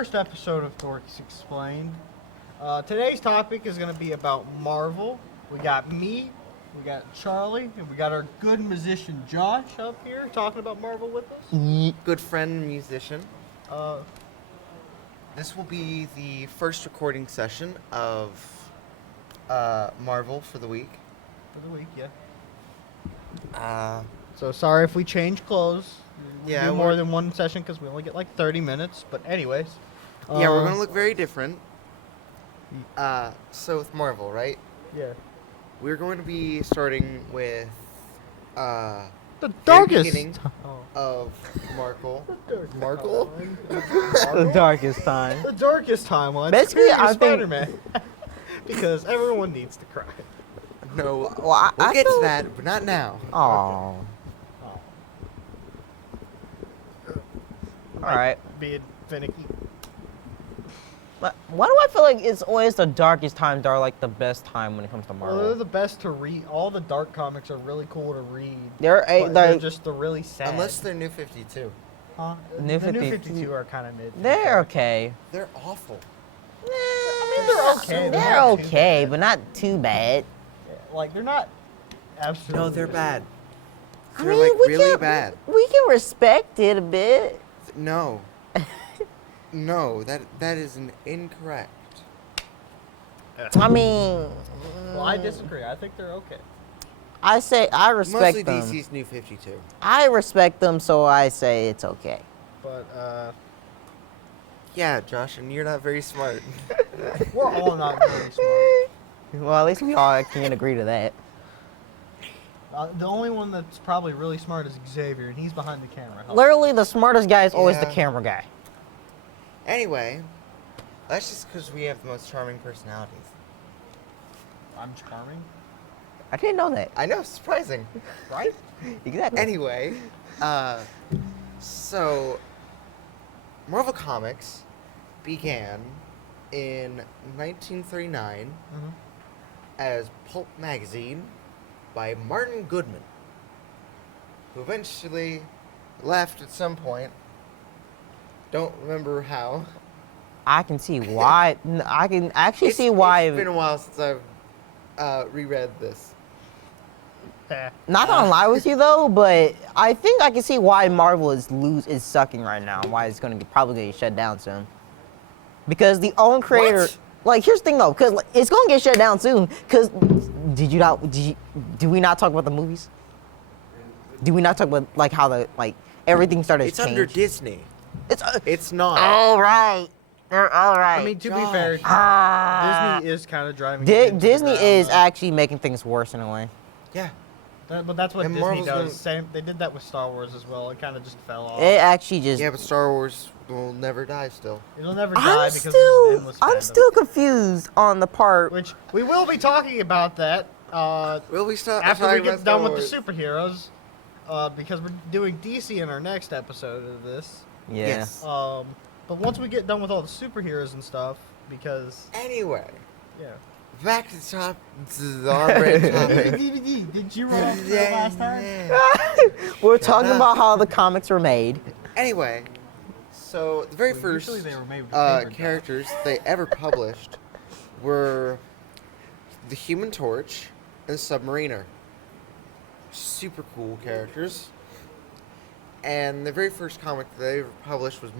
first episode of Dorks Explained. Today's topic is going to be about Marvel. We got me, we got Charlie, and we got our good musician Josh up here talking about Marvel with us. Good friend and musician. Uh, This will be the first recording session of Marvel for the week. for the week, yeah. Uh, So sorry if we change clothes. We Yeah, do more we're- than one session because we only get like 30 minutes. But anyways. yeah, we're going to look very different. So with Marvel, right? Yeah. We're going to be starting with The very darkest. beginning Oh. of Marvel. Dark Marvel? The darkest time. The darkest timeline. Basically, Superior I think- Spider-Man. Because everyone needs to cry. No, Well, we'll I get to feel- that, but not now. Oh. All right. Being finicky. But why do I feel like it's always the darkest times that are like the best time when it comes to Well, they're Marvel? the best to read. All the dark comics are really cool to read. They're But they're like just the really sad. Unless they're New 52. Huh? New The New 52 52 are kind of mid. they're okay. They're awful. I mean, they're okay. They're not too okay, bad. but not too bad. Like, they're not absolutely. No, they're bad. I They're mean, like we really can, bad. We can respect it a bit. No. No, that is an incorrect. I mean, Well, I disagree. I think they're okay. I say I respect Mostly them. DC's New 52. I respect them, so I say it's okay. But, Yeah, Josh, and you're not very smart. we're all not very smart. Well, at least we all can agree to that. The only one that's probably really smart is Xavier, and he's behind the camera. Literally, the smartest guy is always the Yeah. camera guy. Anyway, that's just because we have the most charming personalities. I'm charming, I didn't know that. I know, surprising. right? Exactly. Anyway, so Marvel Comics began in 1939 Mm-hmm. as Pulp Magazine by Martin Goodman, who eventually left at some point. Don't remember how. I can see why. I can actually see why. It's been a while since I've reread this. Not gonna lie with you though, but I think I can see why Marvel is sucking right now. And why it's gonna be probably gonna get shut down soon. Because the own creator, What? like here's the thing though, because it's gonna get shut down soon. Because did we not talk about the movies? Do we not talk about like how the like everything started? It's to change? under Disney. It's not. all right. They're all right. I mean, to be Josh. fair, Ah. Disney is kind of driving. it into the Disney ground, is though. actually making things worse in a way. Yeah. But that's what And Disney Marvel's does. gonna- Same. They did that with Star Wars as well. It kind of just fell off. It actually just. Yeah, but Star Wars will never die still. It'll never die I'm because there's an endless I'm fandom. still confused on the part. Which we will be talking about that Will we stop after we talking get about done Star with the Wars? superheroes, because we're doing DC in our next episode of this. Yeah. Yes. But once we get done with all the superheroes and stuff, because Anyway, yeah. back to the on-brand topic. Did you roll for the last time? We're talking up. about how the comics were made. Anyway, so the very Well, first usually they were made with paper dolls. characters they ever published were the Human Torch and Submariner. Super cool characters. And the very first comic that they ever published was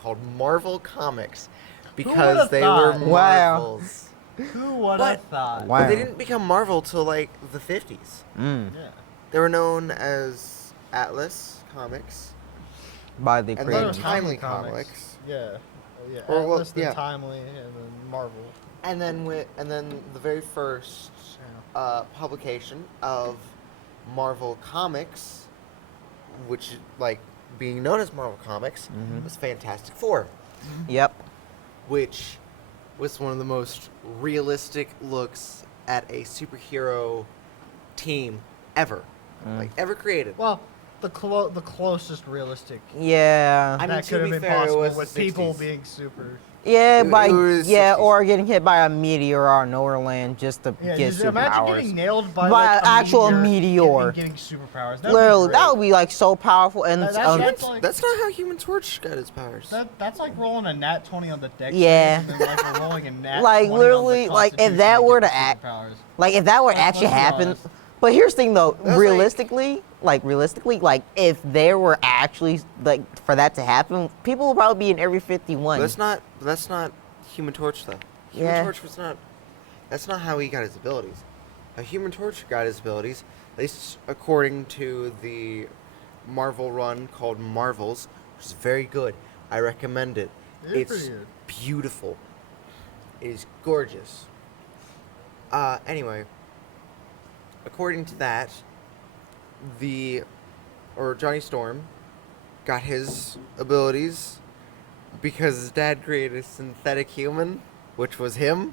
called Marvel Comics because would've they thought? were Wow. Marvels. Who would But- have thought? Wow. But they didn't become Marvel till like the 50s. Mm. Yeah. They were known as Atlas Comics. By the And I thought it then creator. was Timely Comics. Yeah. Yeah. Or, well, Atlas, then yeah. Timely, and then Marvel. And then the very first publication of Marvel Comics, which like being known as Marvel Comics, Mhm. was Fantastic Four, Yep. which was one of the most realistic looks at a superhero team ever, like ever created. Well, the closest realistic Yeah. I mean, that to could have be been fair, it possible was with the people 60s. being super. Yeah, It was yeah, 60s. or getting hit by a meteor out of nowhere land just to Yeah, get just imagine superpowers. getting nailed by, By like, an actual meteor. and getting superpowers. That'd Literally, be that great. would be like so powerful and That's like That's not how Human Torch got his powers. that's like rolling a nat 20 on the deck. Yeah. And then like rolling a nat Like, 20 literally, on the like, if Constitution that to were get to act- superpowers. like if that were Let's actually be happen. honest. But here's the thing though, That's realistically, like if there were actually like for that to happen, people would probably be in every 51. That's not Human Torch though. Human Yeah. Torch was not. That's not how he got his abilities. How Human Torch got his abilities, at least according to the Marvel run called Marvels, which is very good. I recommend it. It is It's pretty good. beautiful. It is gorgeous. Anyway, according to that, Johnny Storm got his abilities because his dad created a synthetic human, which was him,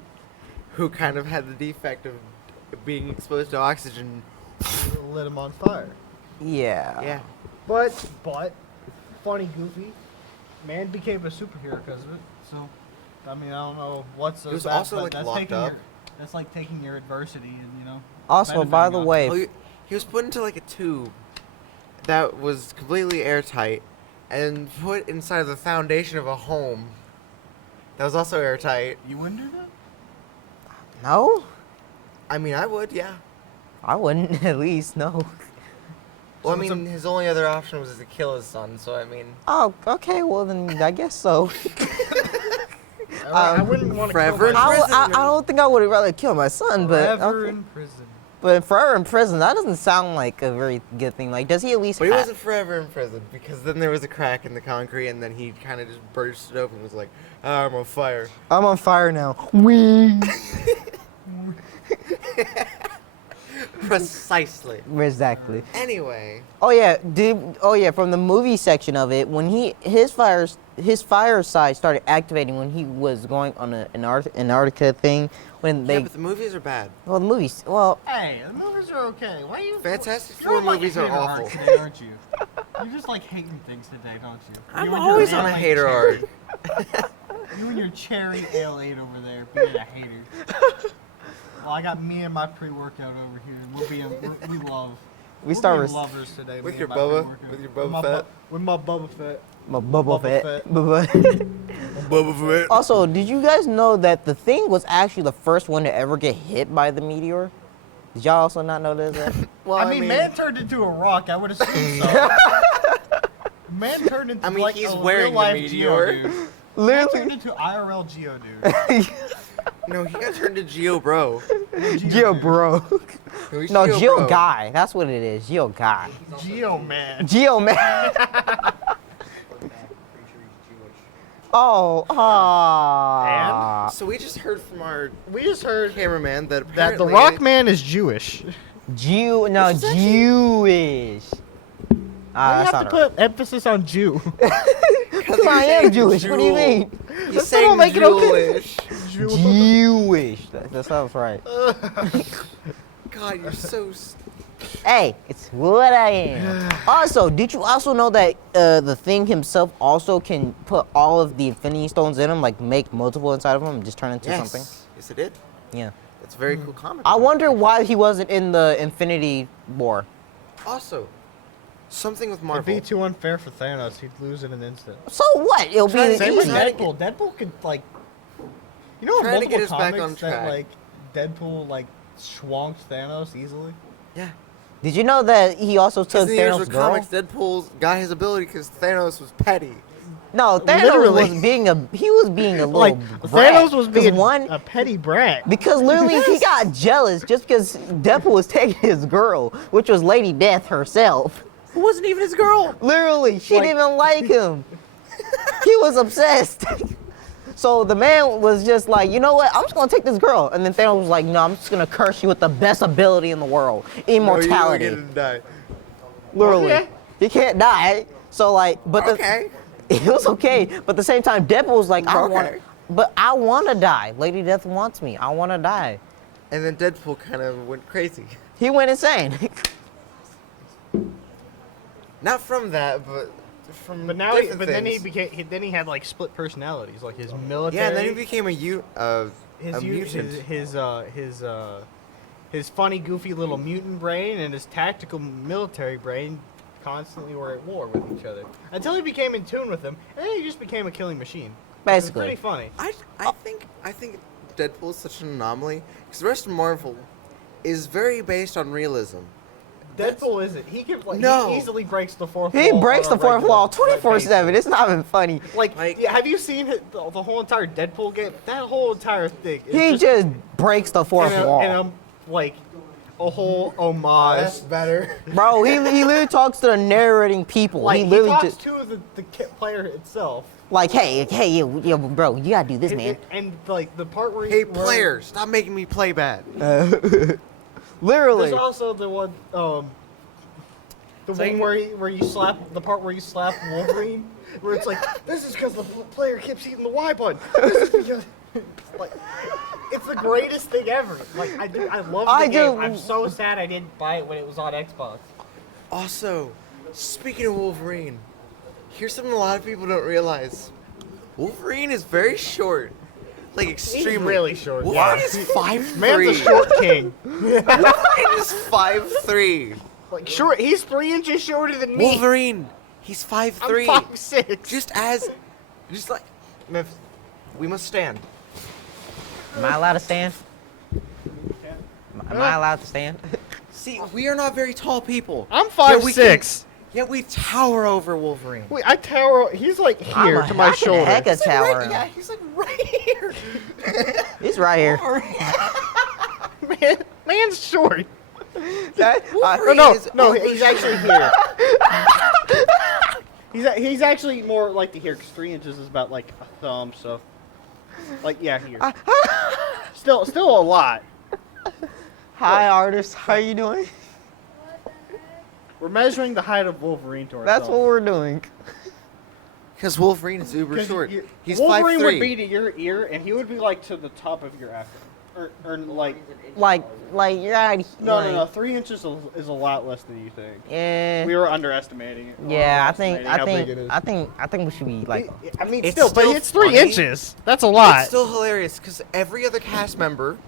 who kind of had the defect of being exposed to oxygen. Lit him on fire. yeah. Yeah. But funny, goofy, man became a superhero because of it. So, I mean, I don't know what's so He was bad, also, but like, that's locked taking up. that's like taking your adversity and Also, by benefiting the off way, Oh, he was put into like a tube that was completely airtight and put inside the foundation of a home that was also airtight. You wouldn't do that? no, I mean, I would, yeah. I wouldn't at least no. Well, So I it's mean, his only other option was to kill his son, so I mean, Oh, okay. Well then, I guess so. I wouldn't want to forever kill my in prison. I don't think I would rather kill my son, but forever okay. in prison. But forever in prison, that doesn't sound like a very good thing. Like, does he at least? but he wasn't forever in prison because then there was a crack in the concrete and then he kind of just burst it open and was like, "Ah, I'm on fire." I'm on fire now. Wee. Precisely. Exactly. Anyway, Oh yeah, dude. Oh yeah, from the movie section of it, when his fire side started activating when he was going on an Antarctica thing. When yeah, they, but the movies are bad. well, the movies. Well, Hey, the movies are okay. Why you? Fantastic You're Four on, like, movies are hater arc awful. today, aren't you? You just like hating things today, don't you? I'm You and your always ale, on a like, hater cherry- arc. You and your cherry ale 8 over there being a hater. Well, I got me and my pre-workout over here. We love. we We're start being with lovers today. With me your and my Bubba? pre-workout. With your With Bubba my Fett? With my Bubba Fett. my Bubba Bubba Fett. Fett. Bubba. Bubba Fett. Also, did you guys know that the thing was actually the first one to ever get hit by the meteor? Did y'all also not know this? Well, I mean, man turned into a rock. I would assume so. Man turned into I mean, like he's a wearing the real-life meteor. Geodude. Man Literally. turned into IRL Geodude. No, he got turned to Geo Bro. Geo bro. Who's No, Geo Bro? guy. That's what it is. Geo guy. Geo man. Geo man. Oh, ah. So we just heard from our We just heard cameraman that that the apparently Rock Man is Jewish. Jew, no, This is actually- Jewish. Why Ah, you that's have not to right. put emphasis on Jew? Because I am Jewish. What do you mean? He's That's saying not make it okay. Jewish. Jewish. That sounds right. God, you're so. Hey, it's what I am. Also, did you also know that the thing himself also can put all of the Infinity Stones in him, like make multiple inside of him, and just turn into Yes. something? Yes, it did. Yeah. That's a very cool comic. I wonder why he wasn't in the Infinity War. Also, something with It'd Marvel. be too unfair for Thanos. He'd lose in an instant. So what? It'll Try be to Same with easy. Trying to Deadpool. Deadpool could like, you know, in Trying to multiple get us back comics on that track. like Deadpool like schwonked Thanos easily. Yeah. Did you know that he also Because took in the years Thanos' with girl? comics, Deadpool got his ability because Thanos was petty. No, Thanos Literally. was being a little Like brat. Thanos was 'Cause being one a petty brat. because literally he got jealous just because Deadpool was taking his girl, which was Lady Death herself. Who wasn't even his girl? Literally, she Like- didn't even like him. He was obsessed. So the man was just like, you know what? I'm just gonna take this girl. And then Thanos was like, no, I'm just gonna curse you with the best ability in the world, immortality. No, you don't get to die. Literally, Okay. he can't die. So like, but Okay. it was okay. But at the same time, Deadpool was like, I want, Okay. but I want to die. Lady Death wants me. I want to die. And then Deadpool kind of went crazy. He went insane. Not from that, but from But now, different then he things. became. Then he had like split personalities, like his military. Yeah, and then he became a his mutant. his funny, goofy little mutant brain and his tactical military brain constantly were at war with each other until he became in tune with them, and then he just became a killing machine. Basically. It's pretty funny. I think Deadpool is such an anomaly because the rest of Marvel is very based on realism. Deadpool isn't. He can like No. he easily breaks the fourth. He wall breaks on a the fourth regular wall basis. 24/7. It's not even funny. Like, Like- yeah, have you seen the whole entire Deadpool game? That whole entire thing. Is He just breaks the fourth wall. And like a whole homage. That's better. Bro, he literally talks to the narrating people. Like he he literally talks just to the player itself. like, hey, yo, bro, you gotta do this, man. And like the part where Hey, where- player, stop making me play bad. Literally. There's also the one the So one you- where you slap the part where you slap Wolverine, where it's like this is because the player keeps hitting the Y button. This is because like it's the greatest thing ever. Like I love the I game. do- I'm so sad I didn't buy it when it was on Xbox. Also, speaking of Wolverine, here's something a lot of people don't realize. Wolverine is very short. Like extremely. really short, Wolverine yeah. is 5'3". Man's a short king. Wolverine is 5'3". Like short. He's 3 inches shorter than me. Wolverine, he's 5'3". I'm 5'6". Just like, we must stand. Am I allowed to stand? Am I allowed to stand? See, we are not very tall people. I'm Yet we 5'6". Yet we tower over Wolverine. Wait, I tower. He's like here to my shoulder. Heck of He's like tower. right, yeah, he's like right here. He's right here. Man's short. That- Wolverine No, is no, over- he's actually here. he's actually more like to here because 3 inches is about like a thumb. So, like here. Still a lot. Hi, artist. How you doing? We're measuring the height of Wolverine to ourselves. That's what we're doing. Because Wolverine is uber 'Cause short. you- He's Wolverine 5'3". would be to your ear, and he would be like to the top of your afro, or like Like you're right. no. 3 inches is a lot less than you think. Yeah. We were underestimating it. Yeah, I Underestimating think how big it is. I think we should be like I mean, It's still, but still it's 3 funny. inches. That's a lot. It's still hilarious because every other cast member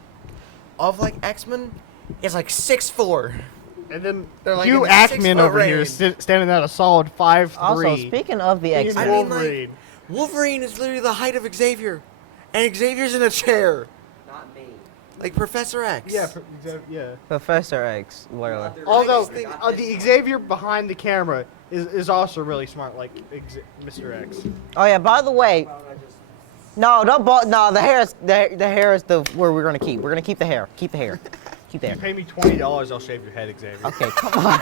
of like X-Men is like 6'4". And then They're like Hugh in the 6 Ackman foot over here range. standing at a solid 5'3". also speaking of the He's X-Men. I mean, Wolverine. like, Wolverine is literally the height of Xavier, and Xavier's in a chair, Not me. like Professor X. yeah. Professor X, literally. Although just think- the Xavier behind the camera is also really smart, like Mr. X. Oh yeah, by the way, Why don't I just no, the hair is the where we're gonna keep. We're gonna keep the hair. Keep the hair. Keep the hair. Pay me $20, I'll shave your head, Xavier. Okay, come on.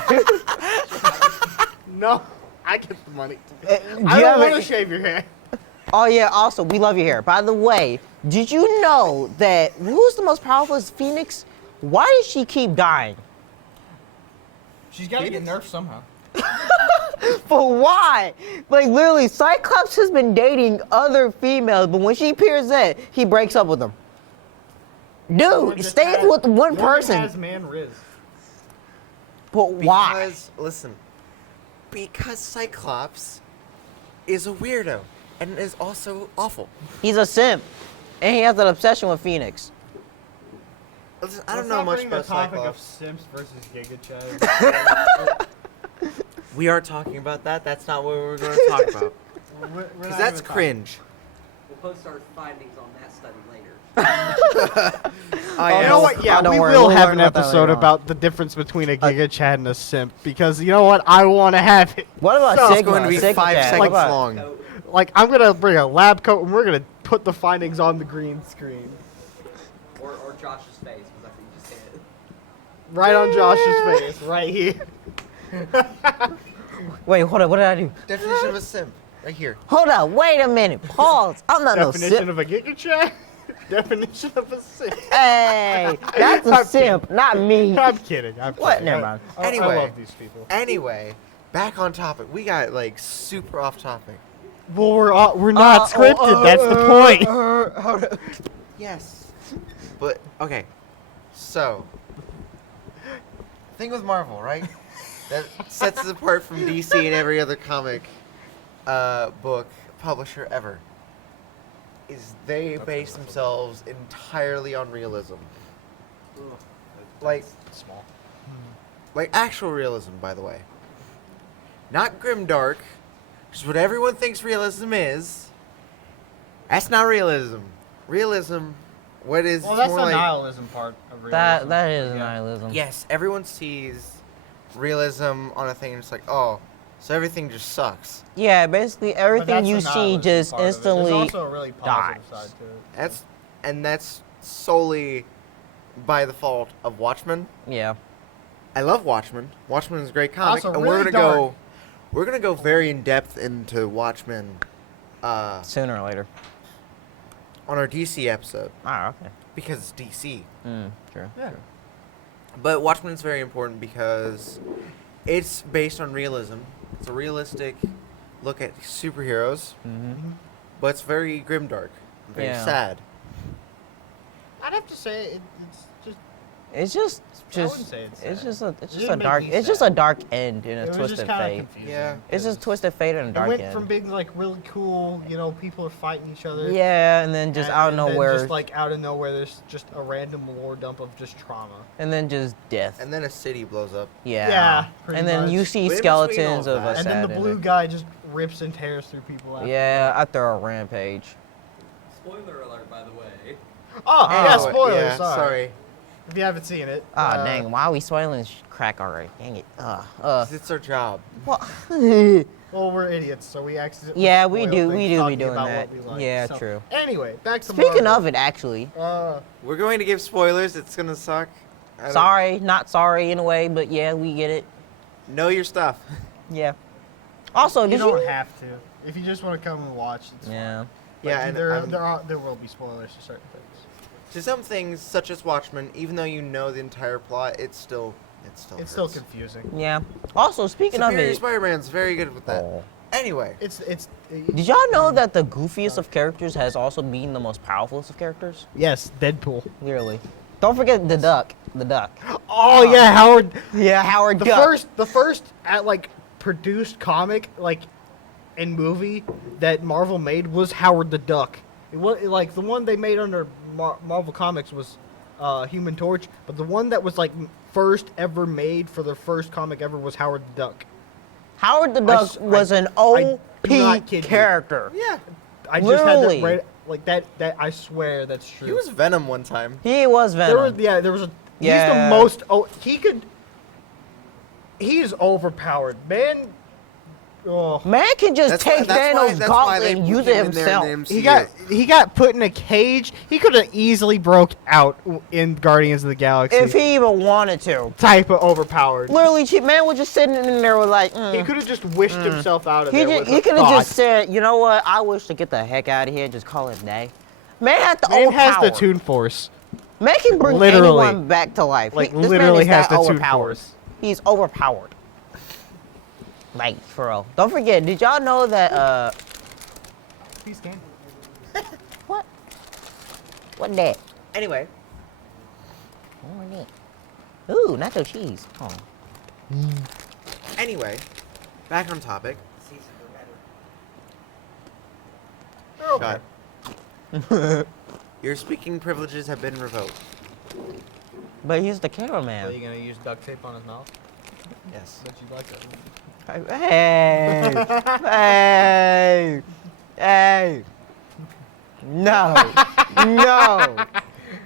No, I get the money. Do I you don't have want to any- shave your head. Oh yeah, also we love your hair. By the way, did you know that who's the most powerful is Phoenix? Why does she keep dying? She's got to get nerfed somehow. For why? Like literally, Cyclops has been dating other females, but when she appears at, he breaks up with them. Dude, stays with one person. Has man Riz. But why? Because listen, because Cyclops is a weirdo and is also awful. He's a simp, and he has an obsession with Phoenix. Listen, I don't know much about the topic of Cyclops. Simps versus Giga Chad. We are talking about that. That's not what we're going to talk about. Because that's cringe. we'll post our findings on that study later. Oh, You yeah. know what? Yeah, don't we worry, will we'll have learn an about that episode later on. about the difference between a Giga Chad and a simp because you know what? I want to have it. What about So- It's Sigma? going to be Sigma 5 Chad? seconds What about- long. So, Like I'm gonna bring a lab coat and we're gonna put the findings on the green screen, or Josh's face, because that's what you just said. right on Josh's face, right here. Wait, hold on. What did I do? Definition of a simp. Right here. Hold up. Wait a minute. Pause. I'm not no Definition simp. of a Giga Chad. Definition of a simp. Hey, that's a I'm simp, not me. I'm kidding. I'm kidding. What? Never mind. I Anyway. love these people. Anyway, back on topic. We got like super off topic. Well, we're not scripted. That's the point. Hold up. Yes. But okay. So, thing with Marvel, right? That sets it apart from DC and every other comic book publisher ever. Is they base themselves entirely on realism. Like, Small. like actual realism, by the way. Not grimdark, which is what everyone thinks realism is. That's not realism. Realism, what is Well, it's that's more the like, nihilism part of realism. That is Yeah. nihilism. yes, everyone sees realism on a thing and it's like, oh, so everything just sucks. Yeah, basically But everything that's you the see nihilism just part of it. instantly. There's also a really positive dies. side to it. That's solely by the fault of Watchmen. Yeah. I love Watchmen. Watchmen is a great comic, Also and really we're gonna go very in depth into Watchmen Sooner or later. on our DC episode Oh, okay. because it's DC. True. Yeah. But Watchmen is very important because it's based on realism. It's a realistic look at superheroes, Mm-hmm. but it's very grimdark, very Yeah. sad. I'd have to say it's just. It's just I wouldn't say it's sad. just It a didn't make dark. me It's just sad. a dark end and a It was twisted just kind of fate. confusing. Yeah. It's just 'cause twisted fate and a It dark went end. from being like really cool, people are fighting each other. Yeah, and then just out of and then nowhere, just like out of nowhere, there's just a random lore dump of just trauma. and then just death. And then a city blows up. Yeah. Yeah, pretty And then much. you see But in between all skeletons of of that- us. And then the blue guy just rips and tears through people. After. Yeah, after a rampage. Spoiler alert, by the way. Oh, yeah, Oh, spoilers. yeah, sorry. If you haven't seen it. Ah, dang! Why are we spoiling crack already? Dang it. 'Cause it's our job. What? Well, we're idiots, so we accidentally. Yeah, we spoil do- things we do be talking doing about that. what we like. Yeah, So, true. Anyway, back to Speaking Marvel. of it, actually. We're going to give spoilers. It's gonna suck. I don't- Sorry, not sorry in a way, but yeah, we get it. Know your stuff. Yeah. Also, you did don't you? have to. If you just want to come and watch, it's Yeah. fine. Yeah, But and there will be spoilers to certain things. to some things, such as Watchmen, even though you know the entire plot, it's still It's still hurts. confusing. Yeah. Also, speaking Superior of it, Spider-Man's very good with that. Oh. Anyway, did y'all know that the goofiest of characters has also been the most powerful of characters? Yes, Deadpool. Literally. Don't forget the duck. The duck. Oh yeah, Howard. Yeah, Howard The Duck. first produced comic and movie that Marvel made was Howard the Duck. It was like the one they made under Marvel Comics was Human Torch, but the one that was first ever made for the first comic ever was Howard the Duck. Howard the Duck was an I do not OP kid you. character. yeah, I just had Literally. that right, that I swear that's true. he was Venom one time. He was there Venom. was there was a Yeah. he's the most he's overpowered. Man, oh. Man can just That's take why- Thanos' that's why gauntlet they and put use him it in there in himself. the MCU. He got put in a cage. He could have easily broke out in Guardians of the Galaxy. If he even wanted to. type of overpowered. Literally, man was just sitting in there with like, He could have just wished himself out of He, there. he could have just said, you know what, I wish to get the heck out of here, just call it a day. Man had the Man old has power. the Toon Force. Man can bring Literally. anyone back to life. Like, This man literally is has that the Toon overpowered. Force. He's overpowered. Like, for real. Don't forget, did y'all know that, He's dead. what? What that? Anyway, What was that? Ooh, nacho cheese. Oh. anyway, back on topic. Seasons are better. Shut. Your speaking privileges have been revoked. But he's the Are cameraman. you gonna use duct tape on his mouth? Yes. Bet you like that. Hey, hey, hey. No, no,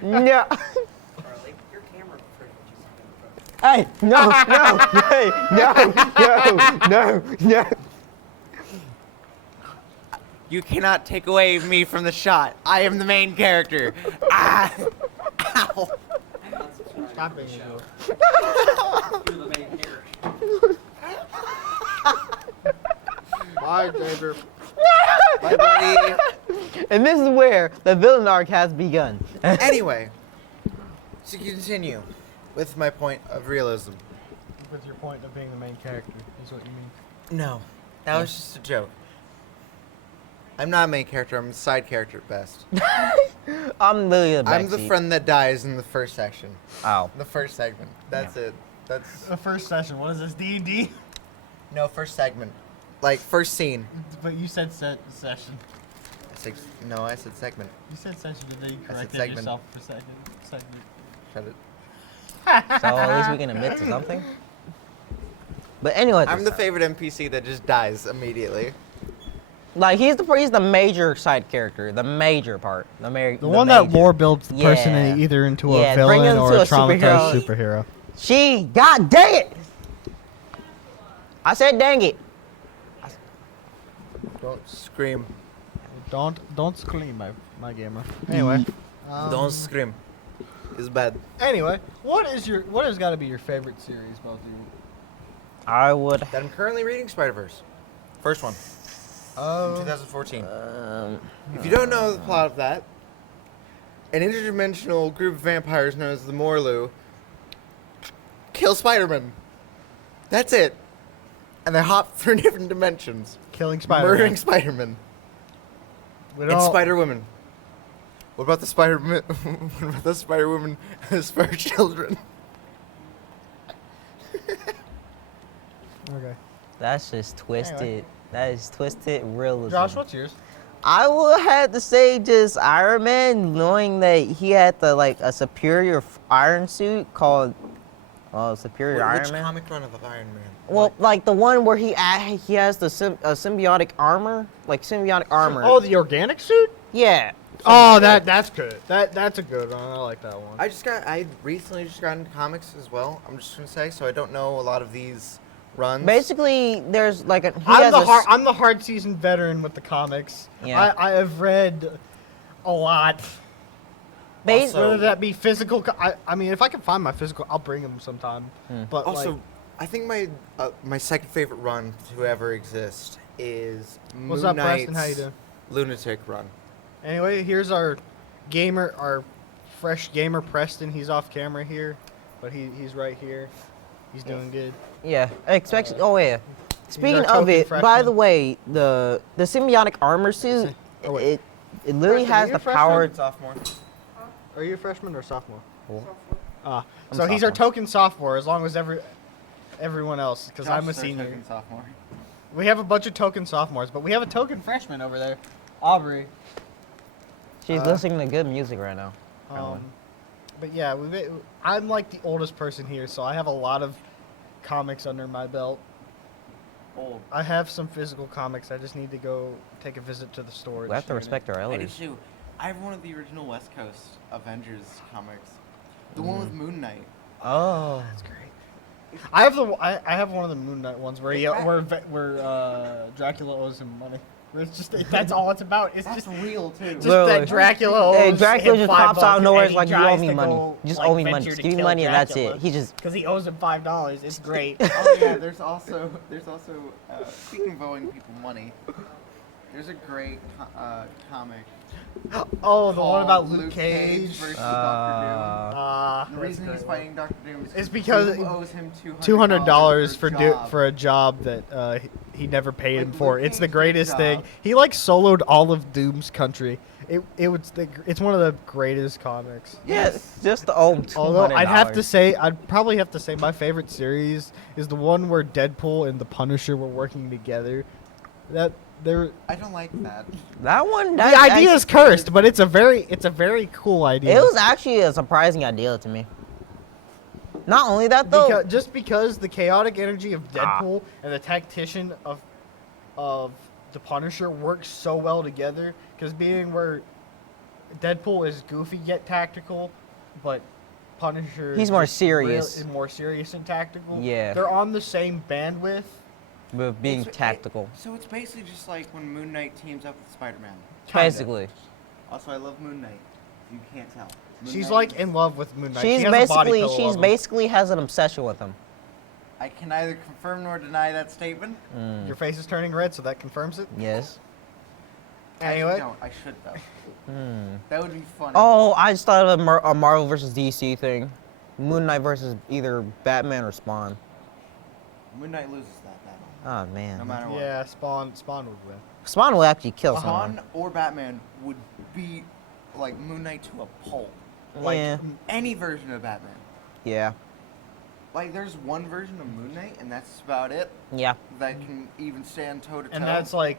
no. Charlie, your camera privileges have been revoked. Hey, no. You cannot take away me from the shot. I am the main character. Ah! Ow! I'm not subscribing Stop to the being show. You're the main character. Bye, Xavier. Bye, buddy. And this is where the villain arc has begun. Anyway, to continue with my point of realism. With your point of being the main character, is what you mean. No, that was just a joke. I'm not a main character. I'm a side character at best. I'm literally the I'm the backseat. friend that dies in the first section. Oh. The first segment. That's it. That's The first session. What is this? D&D? no first segment. like first scene. But you said session. No, I said segment. You said session, and then you I said corrected segment. yourself for segment. Shut it. So at least we can admit to something. But anyway, I'm the favorite NPC that just dies immediately. like he's the major side character, the major part, the one that major. lore builds the person Yeah. either into Yeah, a bring him villain or to a a traumatized superhero. She, god dang it! I said dang it. Don't scream. Don't scream, my gamer. Anyway. Don't scream. It's bad. Anyway, what has got to be your favorite series, both of you? I would. That I'm currently reading Spider-Verse. First one. Oh. 2014. If you don't know the plot of that, an interdimensional group of vampires known as the Morlu kill Spider-Man. That's it. And they hop through different dimensions. Killing Spider-Man. Murdering Spider-Man. And Spider-Women. What about the Spider-Man? What about the Spider-Women and Spider Children? Okay. That's just twisted. Anyway. That is twisted realism. Josh, what's yours? I would have to say just Iron Man, knowing that he had a superior iron suit called Superior Iron Which Man. comic run of Iron Man? Well, like the one where he has the symbiotic armor, like symbiotic armor. Oh, the organic suit? Yeah. Oh, that's good. That's a good one. I like that one. I recently just got into comics as well. I'm just gonna say, so I don't know a lot of these runs. Basically, there's like a. I'm the hard season veteran with the comics. Yeah. I have read a lot. Also- Whether that be physical, I mean, if I can find my physical, I'll bring them sometime. But Also, like, I think my second favorite run to ever exist is what's Moon up, Preston? Knight's How you doing? Lunatic run. Anyway, here's our fresh gamer Preston. He's off camera here, but he's right here. He's doing good. Yeah. Expect. Oh yeah. Speaking our of token it, by freshman. the way, the symbiotic armor suit, Oh, wait. it literally Preston, has are you the a freshman? power. Sophomore. Are you a freshman or sophomore? I'm So he's our sophomore. token sophomore, as long as everyone else, because I'm a senior. Sophomore. We have a bunch of token sophomores, but we have a token freshman over there, Aubrey. She's listening to good music right now. But yeah, I'm like the oldest person here, so I have a lot of comics under my belt. Old. I have some physical comics. I just need to go take a visit to the storage. We have to unit. respect our I do elders. too. I have one of the original West Coast Avengers comics. The one with Moon Knight. Oh. That's great. I have one of the Moon Knight ones where where Dracula owes him money. Where it's just that's all it's about. It's That's just real too. just Literally. that Dracula owes Hey, Dracula him just pops $5 out of nowhere. and It's like, he you owe tries me to money. go, Just like, owe me money. venture Just to give me kill money and that's Dracula. it. He just. Because he owes him $5. It's great. Oh yeah, there's also speaking of owing people money. There's a great comic. Oh, the one called about Luke Cage. versus Doctor Doom. The That's reason great he's one. fighting Doctor Doom is It's because Doom owes him $200 job. for a job that he never paid him Like, for. Luke It's the Cage's greatest job. thing. He like soloed all of Doom's country. It's one of the greatest comics. Yes. Just to owe $200. Although I'd probably have to say my favorite series is the one where Deadpool and the Punisher were working together. I don't like that. That one. The idea is cursed, but it's a very cool idea. It was actually a surprising idea to me. Not only that though. Because the chaotic energy of Deadpool and the tactician of the Punisher work so well together. Because being where Deadpool is goofy yet tactical, but Punisher He's is more just serious. more serious and tactical. Yeah. They're on the same bandwidth. With being It's- tactical. So it's basically just like when Moon Knight teams up with Spider-Man. Kinda. Basically. Also, I love Moon Knight. If you can't tell. Moon She's Knight like is- in love with Moon Knight. She's She has a body pillow of him. basically has an obsession with him. I can neither confirm nor deny that statement. Your face is turning red, so that confirms it. Yes. I Anyway. don't. I should though. That would be funny. Oh, I just thought of a Marvel versus DC thing. Moon Knight versus either Batman or Spawn. Moon Knight loses that battle. Oh man. No matter what. Yeah, Spawn would win. Spawn will actually kill someone. Spawn or Batman would beat like Moon Knight to a pulp. Like Yeah. any version of Batman. Yeah. Like, there's one version of Moon Knight, and that's about it. Yeah. That can even stand toe to toe. And that's like.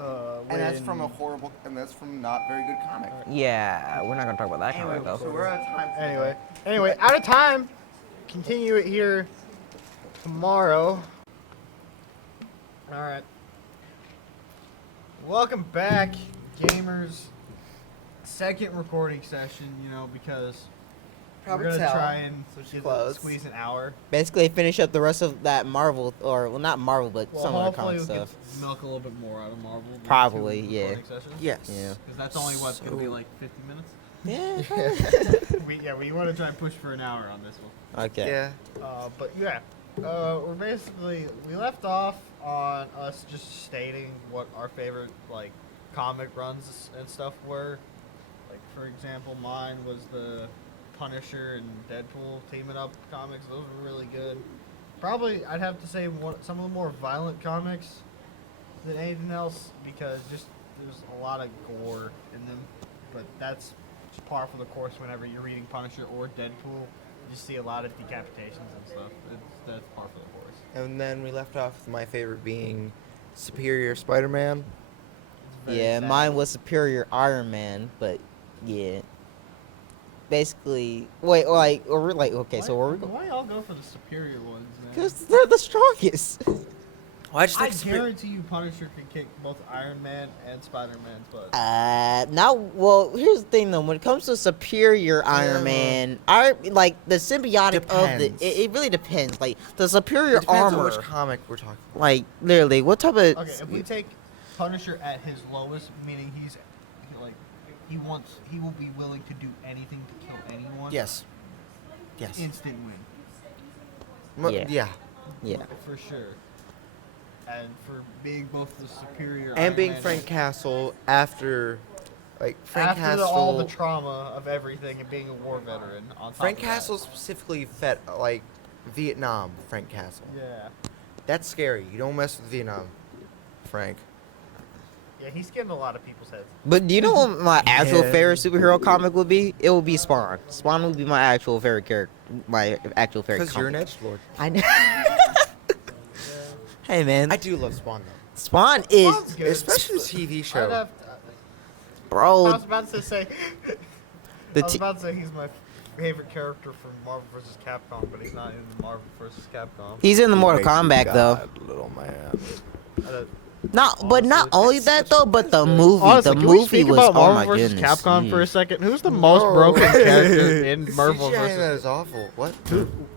And that's from that's from not very good comic. Yeah, we're not gonna talk about that Anyway, comic though. so we're out of time. For Anyway, out of time. Continue it here tomorrow. All right. Welcome back, gamers. Second recording session, because Probably we're gonna tell. try and Switch clothes. squeeze an hour. Basically, finish up the rest of that Marvel, or well, not Marvel, but Well, some of the hopefully comic we stuff. can milk a little bit more out of Marvel. with Probably, 2 yeah. recording sessions. Yes. Yeah. Because that's only what's gonna be So- like 50 minutes. Yeah. We want to try and push for an hour on this one. Okay. Yeah. But yeah, we left off on us just stating what our favorite like comic runs and stuff were. Like for example, mine was the Punisher and Deadpool teaming up comics. Those were really good. Probably I'd have to say some of the more violent comics than anything else because just there's a lot of gore in them. But that's just par for the course whenever you're reading Punisher or Deadpool. You see a lot of decapitations and stuff. That's par for the course. And then we left off with my favorite being Superior Spider-Man. It's very Yeah, sad. mine was Superior Iron Man, but yeah. Basically, wait, okay, so where we go? Why y'all go for the superior ones, man? Because they're the strongest. Well, I just I think guarantee you Punisher can kick both Iron Man and Spider-Man's butt. Well, here's the thing though. When it comes to Superior Iron Man, like the symbiotic of Depends. it really depends. Like the Superior it depends armor, on which comic we're talking about. like literally, what type of? Okay, if we take Punisher at his lowest, meaning he will be willing to do anything to kill anyone. Yes. Yes. Instant win. Yeah. Yeah. Yeah. For sure. And for being both the superior And Iron being Man Frank Castle after, Frank after Castle. all the trauma of everything and being a war veteran on top Frank of that. Castle specifically fed Vietnam. Frank Castle. Yeah. That's scary. You don't mess with Vietnam, Frank. Yeah, he's getting a lot of people's heads. But do you know what my actual Yeah. favorite superhero comic would be? It would be Spawn. Spawn would be my actual favorite character. My actual favorite. Because you're an comic. edgelord. I know. Hey man, I do love Spawn though, Spawn is Spawn's good. especially the TV I'd show. have I bro. was about to say. The I was t- about to say he's my favorite character from Marvel vs. Capcom, but he's not in the Marvel vs. Capcom. He's in the Mortal Kombat though. Little man. But not only that though, but the movie. Honestly, The can we movie speak was about oh Marvel my vs. goodness. Capcom for a Jeez. second? Who's the most broken character in Marvel CGI that vs. is awful. What?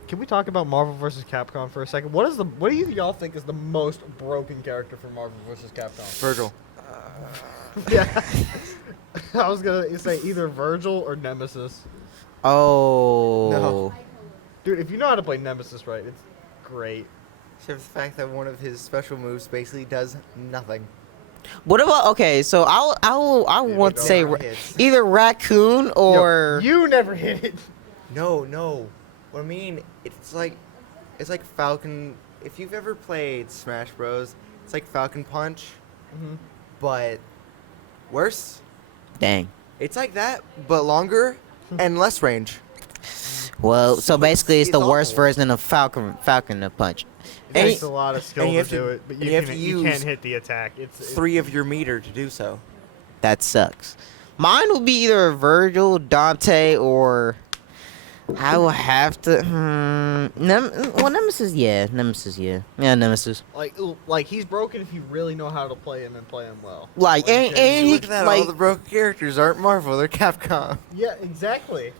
Can we talk about Marvel vs. Capcom for a second? What do y'all think is the most broken character from Marvel vs. Capcom? Virgil. Yeah. I was gonna say either Virgil or Nemesis. Oh. No. Dude, if you know how to play Nemesis right, it's great. Except for the fact that one of his special moves basically does nothing. What about okay? So I want to go say around hits. either raccoon or You never hit it. No. What I mean, it's like Falcon. If you've ever played Smash Bros, it's like Falcon Punch, Mhm. but worse. dang. It's like that, but longer and less range. Well, so basically, it's the it's worst awful. version of Falcon Punch. It And takes a lot of skill and you to have to- do it, but and you you have to can't use hit the attack. It's 3 of your meter to do so. that sucks. Mine would be either Virgil, Dante, or I will have to. Nemesis, yeah, Nemesis. like he's broken if you really know how to play him and play him well. Like, and he Look at that, all like the broken characters aren't Marvel, they're Capcom. Yeah, exactly.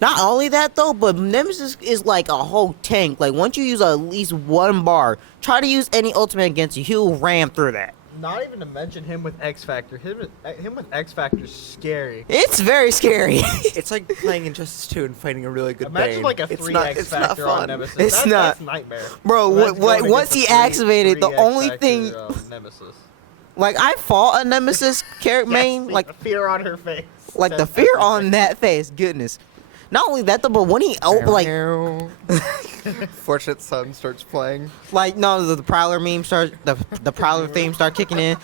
not only that though, but Nemesis is like a whole tank. Like once you use at least one bar, try to use any ultimate against you, he'll ram through that. Not even to mention him with X Factor. Him with X Factor is scary. It's very scary. It's like playing Injustice 2 and fighting a really good Imagine Bane. like a It's 3 not- X it's not Factor on fun. Nemesis. It's that's, not. That's nightmare. Bro, Imagine going against once a he 3 activated, the 3 X only Factor, thing, Nemesis. like I fought a Nemesis character main, Yes, like the fear on her face. like the Says fear everything. on that face, goodness. Not only that though, but when he like Fortunate Son starts playing. no, the Prowler meme starts, the Prowler theme start kicking in.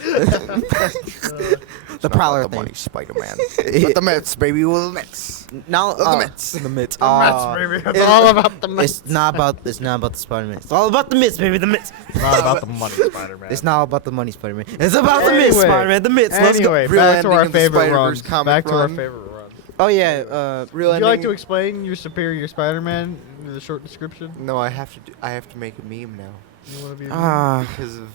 The The Prowler the thing. money, Spider-Man. But the Mets, baby, with the Mets. Now The Mets. The Mets. baby. It's all about the Mets. It's not about the Spider-Man. It's all about the Mets, baby. The Mets. It's not about the money, Spider-Man. It's not about the money, Spider-Man. It's about the Mets, Anyway. Spider-Man. The Mets. Let's go. Anyway, Real back to ending our of the favorite Spider-Verse runs. comic Back to our run. favorite run. Oh yeah. Real Would you like ending- to explain your superior Spider-Man in the short description? No, I have to make a meme now You want to be? because of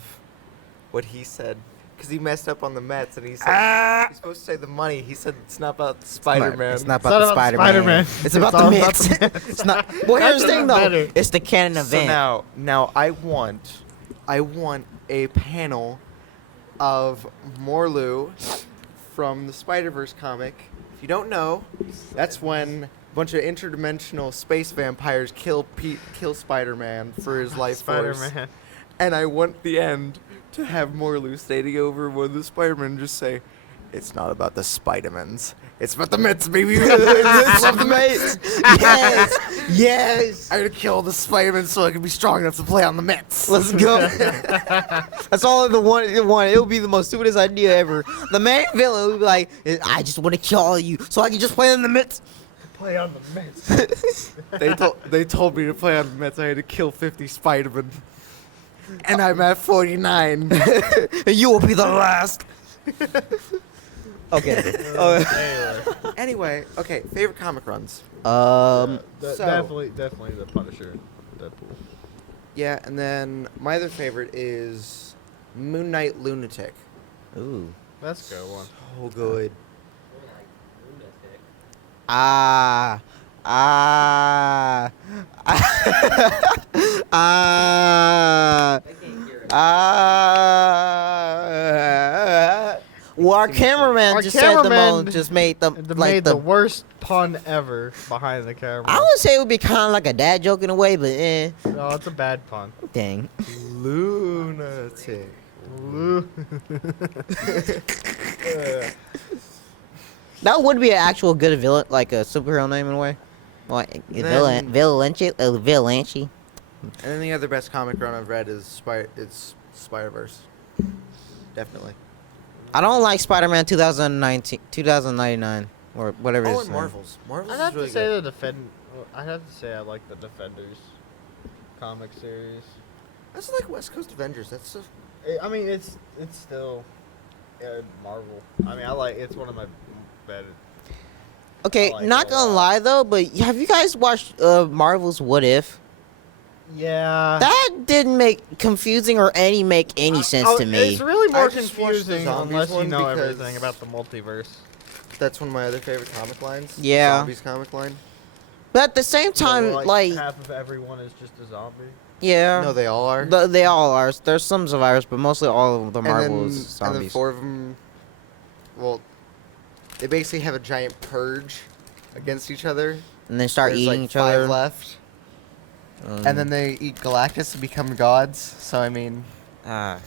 what he said. Because he messed up on the Mets and he said he's supposed to say the money. He said it's not about Spider-Man. It's not It's about not the about Spider-Man. Spider-Man. It's about It's the all about Mets. the Mets. It's not. Well, here's the That's thing though. better. It's the canon So event. now I want a panel of Morlu from the Spider-Verse comic. If you don't know, that's when a bunch of interdimensional space vampires kill Spider-Man for his life force. Spider-Man. And I want the end to have Morlu standing over one of the Spider-Men and just say, "It's not about the Spider-Mans. It's about the Mets, baby. It's about the Mets. Yes. Yes. I gotta kill the Spider-Man so I can be strong enough to play on the Mets." Let's go. That's all the one. It would be the most stupidest idea ever. The main villain would be like, "I just want to kill all of you, so I can just play in the Mets." Play on the Mets. They told me to play on the Mets. I had to kill 50 Spider-Man. And I'm at 49. And you will be the last. Okay. Anyway, Anyway, okay, favorite comic runs. Um. So- definitely the Punisher, and Deadpool. Yeah, and then my other favorite is Moon Knight Lunatic. Ooh. That's a good one. Oh, good. Ah. Ah. Ah. Ah. Well, our cameraman Our just said the cameraman most, just made the Made the worst pun ever behind the camera. I would say it would be kind of like a dad joke in a way, but No, it's a bad pun. dang. Lunatic. That would be an actual good villain, like a superhero name in a way. Like Then- Villanchi. And then the other best comic run I've read is Spider-Verse. Definitely. I don't like Spider-Man 2099 or whatever Oh, it's and name. Marvels. Marvels I'd is have really to say good. I'd have to say I like the Defenders comic series. That's like West Coast Avengers. That's so... I mean, it's still Marvel. I mean, it's one of my better. Okay, I like not it a gonna lot. lie though, but have you guys watched Marvel's What If? Yeah. That didn't make confusing or make any sense to me. It's really more I just watched the confusing Zombies unless you one know because- everything about the multiverse. That's one of my other favorite comic lines. Yeah. Zombies comic line. But at the same time, So, like, half of everyone is just a zombie. yeah, No, they all are. they all are. There's some survivors, but mostly all of the Marvel is And then zombies. 4 of them, well, they basically have a giant purge against each other. And then start There's eating like each 5 other. left. And then they eat Galactus and become gods. So, I mean... Yeah.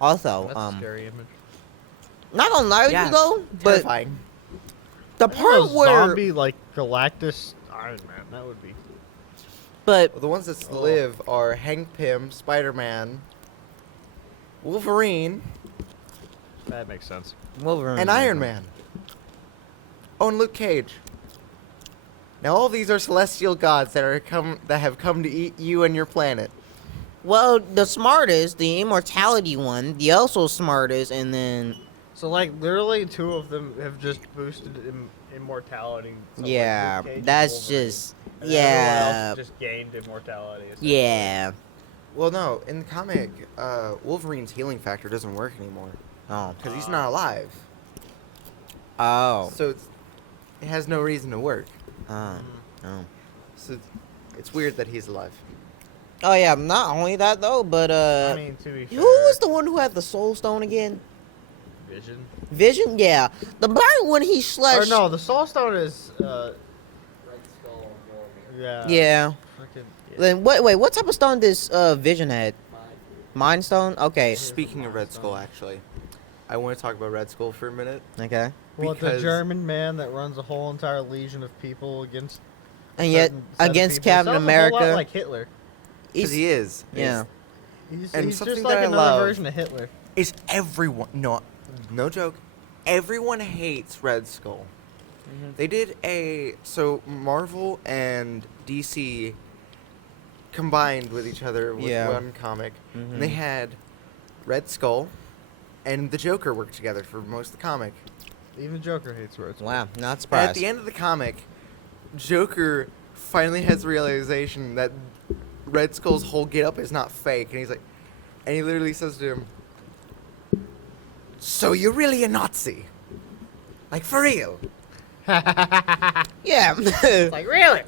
Also, That's a scary image. not gonna lie with Yeah, you though, but terrifying. the I know part a where, zombie like Galactus Iron Man, that would be. but Well, the ones that Oh. live are Hank Pym, Spider-Man, Wolverine, That makes sense. Wolverine and Iron Man. Oh, and Luke Cage. Now all these are celestial gods that have come to eat you and your planet. Well, the smartest, the immortality one, the also smartest, and then So like literally 2 of them have just boosted immortality. So, like, yeah, Luke Cage and that's Wolverine. just And everyone yeah, else just gained immortality. essentially. yeah. Well, no, in the comic, Wolverine's healing factor doesn't work anymore Oh, because he's not alive. oh, So it has no reason to work. oh. So it's weird that he's alive. Oh yeah. Not only that though, but I mean, to be fair, who was the one who had the Soul Stone again? Vision? Vision, yeah. The part when he Or slashed. no, the Soul Stone is. Red Skull, Yeah. Yeah. Frickin', yeah. Then wait, what type of stone does Vision had? Mind Stone. Okay. Speaking of Red Skull, actually, I want to talk about Red Skull for a minute. Okay. What, the because- German man that runs a whole entire legion of people against. And yet certain set of against people. Captain Sounds a whole lot America. like Hitler. Because he is. Yeah. He's And just something like that I another love- version of Hitler. is everyone. No joke. Everyone hates Red Skull. They did so Marvel and DC combined with each other with one comic, and they had Red Skull and the Joker work together for most of the comic. Even Joker hates Red Skull. Wow, not And surprised. at the end of the comic, Joker finally has the realization that Red Skull's whole get-up is not fake, and he literally says to him, "So you're really a Nazi? Like for real? Yeah. Like, really?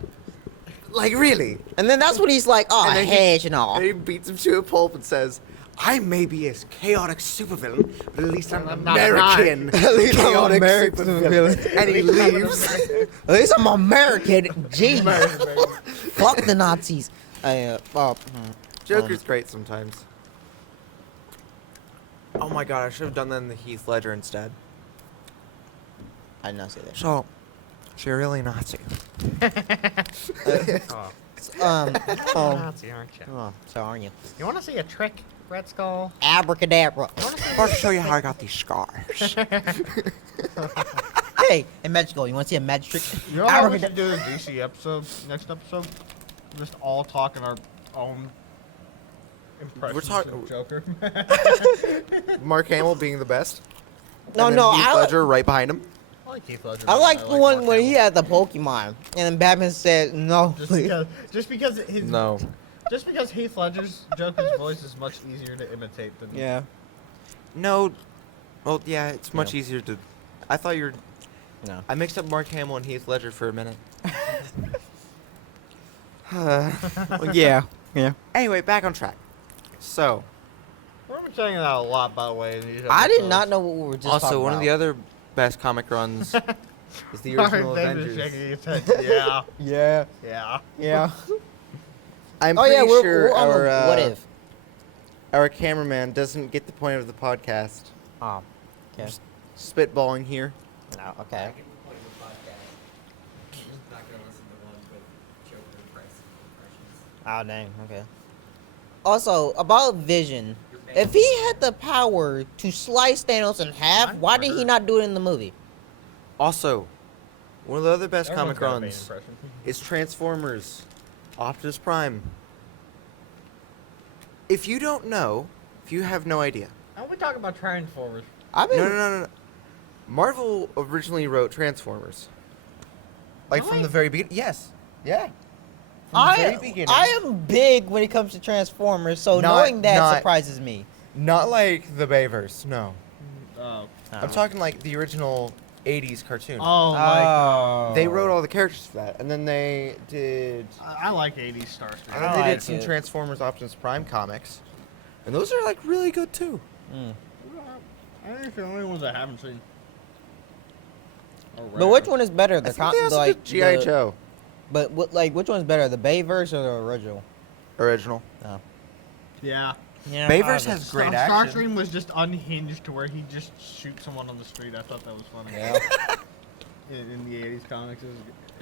Like really?" And then that's when he's like, oh, And then hedge and all. And he beats him to a pulp and says, "I may be a chaotic supervillain, but at least I'm I'm not American. At least I'm chaotic American supervillain." And he leaves. At least I'm American. Gee. Fuck the Nazis. Joker's great sometimes. Oh my god, I should have done that in the Heath Ledger instead. I did not say that. So you're really Nazi. Nazi, aren't you? Oh, so are you? You want to see a trick, Red Skull? Abracadabra. I'm about to show you how I got these scars. Hey, in Mexico, you want to see a magic trick? You know how we should do a DC episode, next episode? Just all talking our own impressions of Joker. Mark Hamill being the best. No, and then no, Heath Ledger right behind him. I like Heath Ledger. I like the one Mark when he Hamill. had the Pokemon, and then Batman said no. Just because his No. Just because Heath Ledger's Joker's voice is much easier to imitate than Yeah. No. Well, yeah, it's much Yeah. easier to. I thought you were. No. I mixed up Mark Hamill and Heath Ledger for a minute. Yeah. Yeah. Anyway, back on track. So, We're saying that a lot, by the way. In these I did episodes. not know what we were just talking also one of the about. other best comic runs is the Alright, original David's Avengers. shaking his head. Yeah, Yeah. yeah. Yeah. I'm Oh pretty yeah, sure we're on our the what if. our cameraman doesn't get the point of the podcast. Oh. Okay. Just spitballing here. No. Okay. Point of the podcast. I'm just not gonna listen to one with Joker impressions. Oh dang. Okay. Also about Vision, if he had the power to slice Thanos in half, why did he not do it in the movie? Also, one of the other best Everyone's comic got a Bane runs impression. is Transformers Optimus Prime. If you don't know, if you have no idea. How we talk about Transformers? I mean, No. Marvel originally wrote Transformers. Like from Really? the very beginning. Yes. Yeah. From the very beginning. I am big when it comes to Transformers, so Not- knowing that not- surprises me. Not like the Bayverse, no. Oh. I'm talking like the original 80s cartoon. Oh my god. They wrote all the characters for that, and then they did. I like 80s Starscream. And then I they like did some it. Transformers Optimus Prime comics, and those are like really good too. I think it's the only ones I haven't seen. Or But which rare. one is better? I The think they also did GI Joe But what, like, which one's better, the Bayverse or the original? original. Yeah. Yeah, Bayverse has great action. Starscream was just unhinged to where he just shoots someone on the street. I thought that was funny. Yeah. In the 80s comics,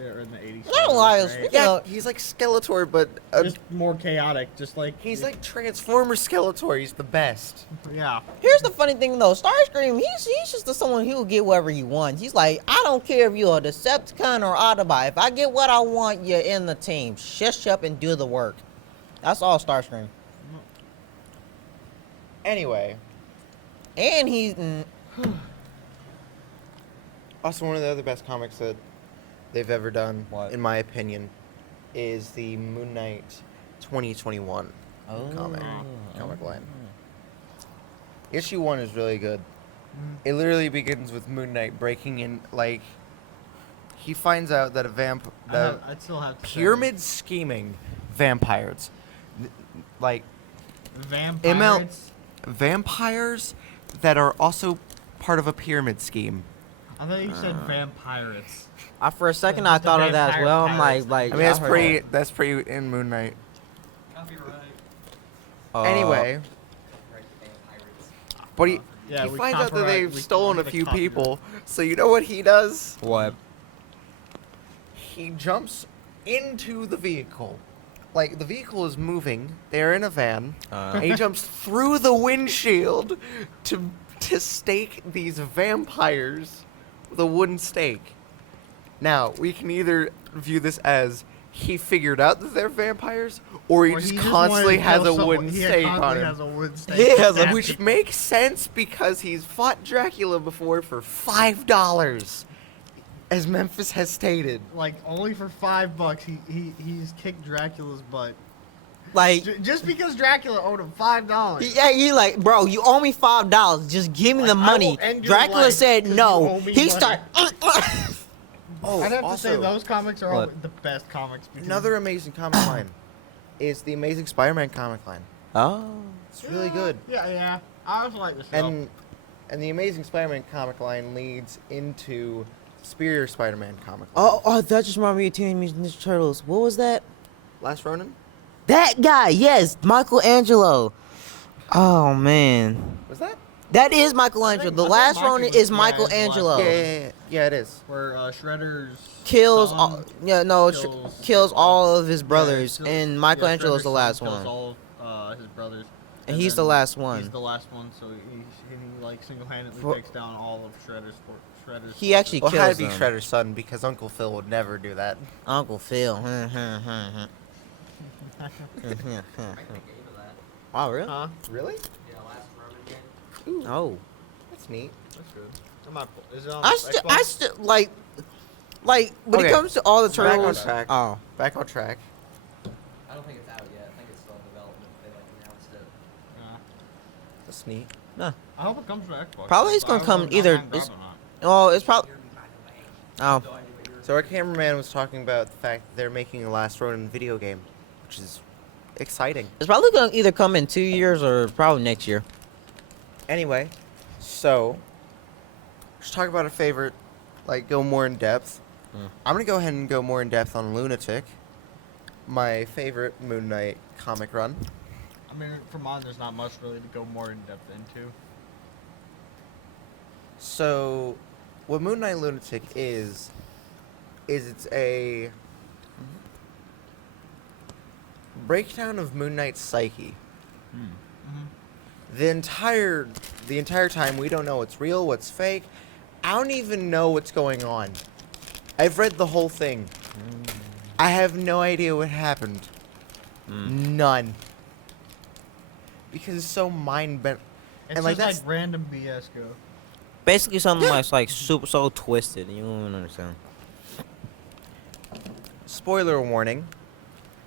or in the 80s. Not gonna lie, it was speaking great. Yeah, of- he's like Skeletor, but Just more chaotic, just like he's like Transformer Skeletor. He's the best. yeah. Here's the funny thing though, Starscream, he's just someone who will get whatever he wants. He's like, I don't care if you're a Decepticon or Autobot. If I get what I want, you're in the team. Shush up and do the work. That's all Starscream. Anyway, And he's also one of the other best comics that they've ever done, What? in my opinion, is the Moon Knight 2021 comic line. Issue 1 is really good. It literally begins with Moon Knight breaking in, like, he finds out that I'd still have to say, pyramid scheming vampires, like vampires. vampires that are also part of a pyramid scheme. I thought you said vampires. for a second I It's a thought of that as vampire well. I'm pirates. like I mean, that's I heard pretty. That's pretty in Moon Knight. Copyright. that. Anyway, Right, pirates. but he Yeah, he we finds out that copyright- they've we stolen a the few copyright. people. So you know what he does? what? He jumps into the vehicle like the vehicle is moving. They're in a van. Uh. And he jumps through the windshield to stake these vampires with a wooden stake. Now, we can either view this as he figured out that they're vampires, or he just constantly has a wooden stake on him. Has a wooden stake. He has a- Which makes sense because he's fought Dracula before for $5, as Memphis has stated. Like only for $5, he's kicked Dracula's butt. Like, Just because Dracula owed him $5. yeah, you like, bro, you owe me $5. Just give me the Like, I money. will end your Dracula life said 'cause you no. owe me He money. started. Oh, I'd have also, to say those comics are What? all the best comics. Because another amazing comic line is the Amazing Spider-Man comic line. Oh. It's really good. Yeah. I also like this. And the Amazing Spider-Man comic line leads into Superior Spider-Man comic line. Oh, that just reminded me of Teenage Mutant Ninja Turtles. What was that? Last Ronin? That guy, yes, Michelangelo. Oh man, Was that? that is Michelangelo. The I think last Michael- Ronin is yeah, it's the last Michelangelo. one. Yeah, it is. where Shredder's Kills son all, yeah, no, kills all of his yeah, brothers, kills- and yeah, Michelangelo's Shredder's the son last kills one. all of his brothers. And he's then the last He's one. the last one, so he like single-handedly For- takes down all of Shredder's. He actually Well, it had to kills be them. Shredder's son because Uncle Phil would never do that. Uncle Phil. I can make a game of that. Oh really? Huh? Really? Yeah, last Roman game. Oh. That's neat. That's good. I'm not, is it on I Xbox? still like when it Okay, comes to all the back on turtles. track. Oh. Back on track. I don't think it's out yet. I think it's still in development. They like announced it. Yeah. That's neat. No. I hope it comes to Xbox. Probably it's I gonna don't come know if either- I'm grabbing it's- or not. Oh, it's probably. Hear me, by the way. Oh. No idea what you're So our cameraman was talking about the fact that they're making a Last Ronin video game, which is exciting. It's probably gonna either come in 2 years or probably next year. Anyway, so let's talk about a favorite, like go more in depth. I'm gonna go ahead and go more in depth on Lunatic, my favorite Moon Knight comic run. I mean, for mine, there's not much really to go more in depth into. So, what Moon Knight Lunatic is it's a breakdown of Moon Knight's psyche. The entire time we don't know what's real, what's fake. I don't even know what's going on. I've read the whole thing. I have no idea what happened. None. Because it's so mind bent. It's And, like, just that's- like random BS go. Basically, something that's like super so twisted. You don't even understand. Spoiler warning,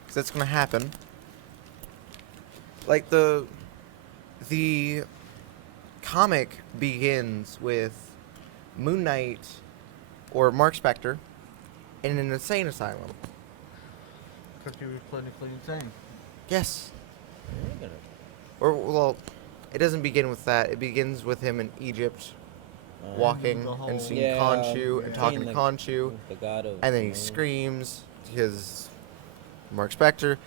because that's gonna happen. Like the comic begins with Moon Knight or Mark Spector in an insane asylum. Because he was clinically insane. Yes. Or well, it doesn't begin with that. It begins with him in Egypt, walking The whole- and seeing Yeah, Khonshu and yeah. talking to Seeing, Khonshu, The god of. and then he screams because Mark Spector.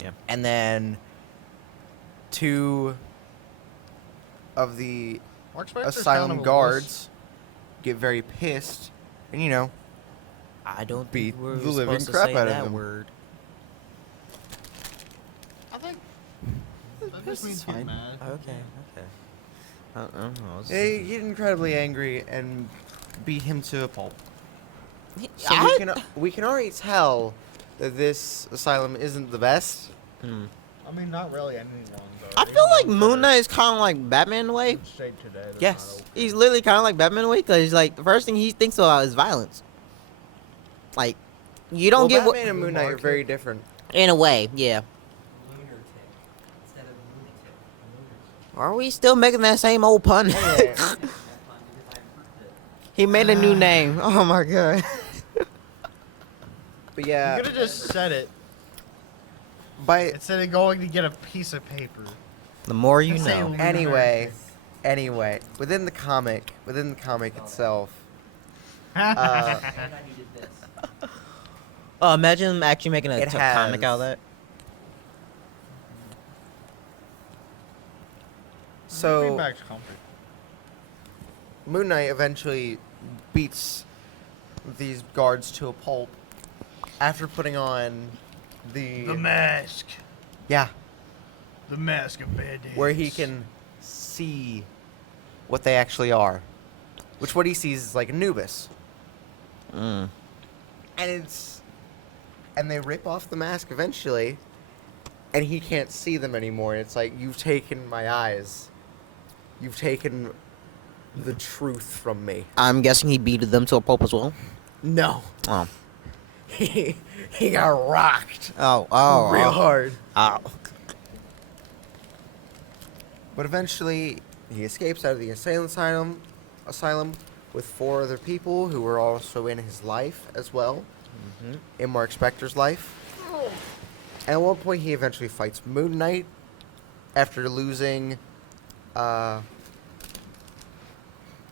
Yeah. And then two of the Mark Spector's asylum kind of a guards get very pissed and, you know, I don't beat think we're the living supposed to crap say out of that them. word. I think that This just means is get fine. mad. Okay. I don't know. They get incredibly angry and beat him to a pulp. So I- we can already tell that this asylum isn't the best. Hmm. I mean, not really anyone, though. I feel like Moon Knight is kind of like Batman in a way. Shape today, they're Yes. not okay. He's literally kind of like Batman in a way because like the first thing he thinks about is violence. Like, you don't Well, get Batman what and Moon Knight are Market. very different. in a way, yeah. lunatic instead of lunatic. Lunatic. Are we still making that same old pun? Yeah. That fun because I improved it. He made a new name. Oh my god. But You yeah, could have just said it by instead of going to get a piece of paper. The more you Say know. lunatic. anyway, within the comic itself, And I needed this. Oh, imagine them actually making a It comic out of has- that. so Feedback's comfy. Moon Knight eventually beats these guards to a pulp after putting on The mask. yeah, The mask of bandits. where he can see what they actually are, which what he sees is like Anubis, Mm. and they rip off the mask eventually, and he can't see them anymore. It's like, you've taken my eyes, you've taken the truth from me. I'm guessing he beat them to a pulp as well. No, Oh. he got rocked Oh. real hard. Oh. But eventually, he escapes out of the insane asylum with 4 other people who were also in his life as well, in Mark Spector's life. And at one point, he eventually fights Moon Knight after losing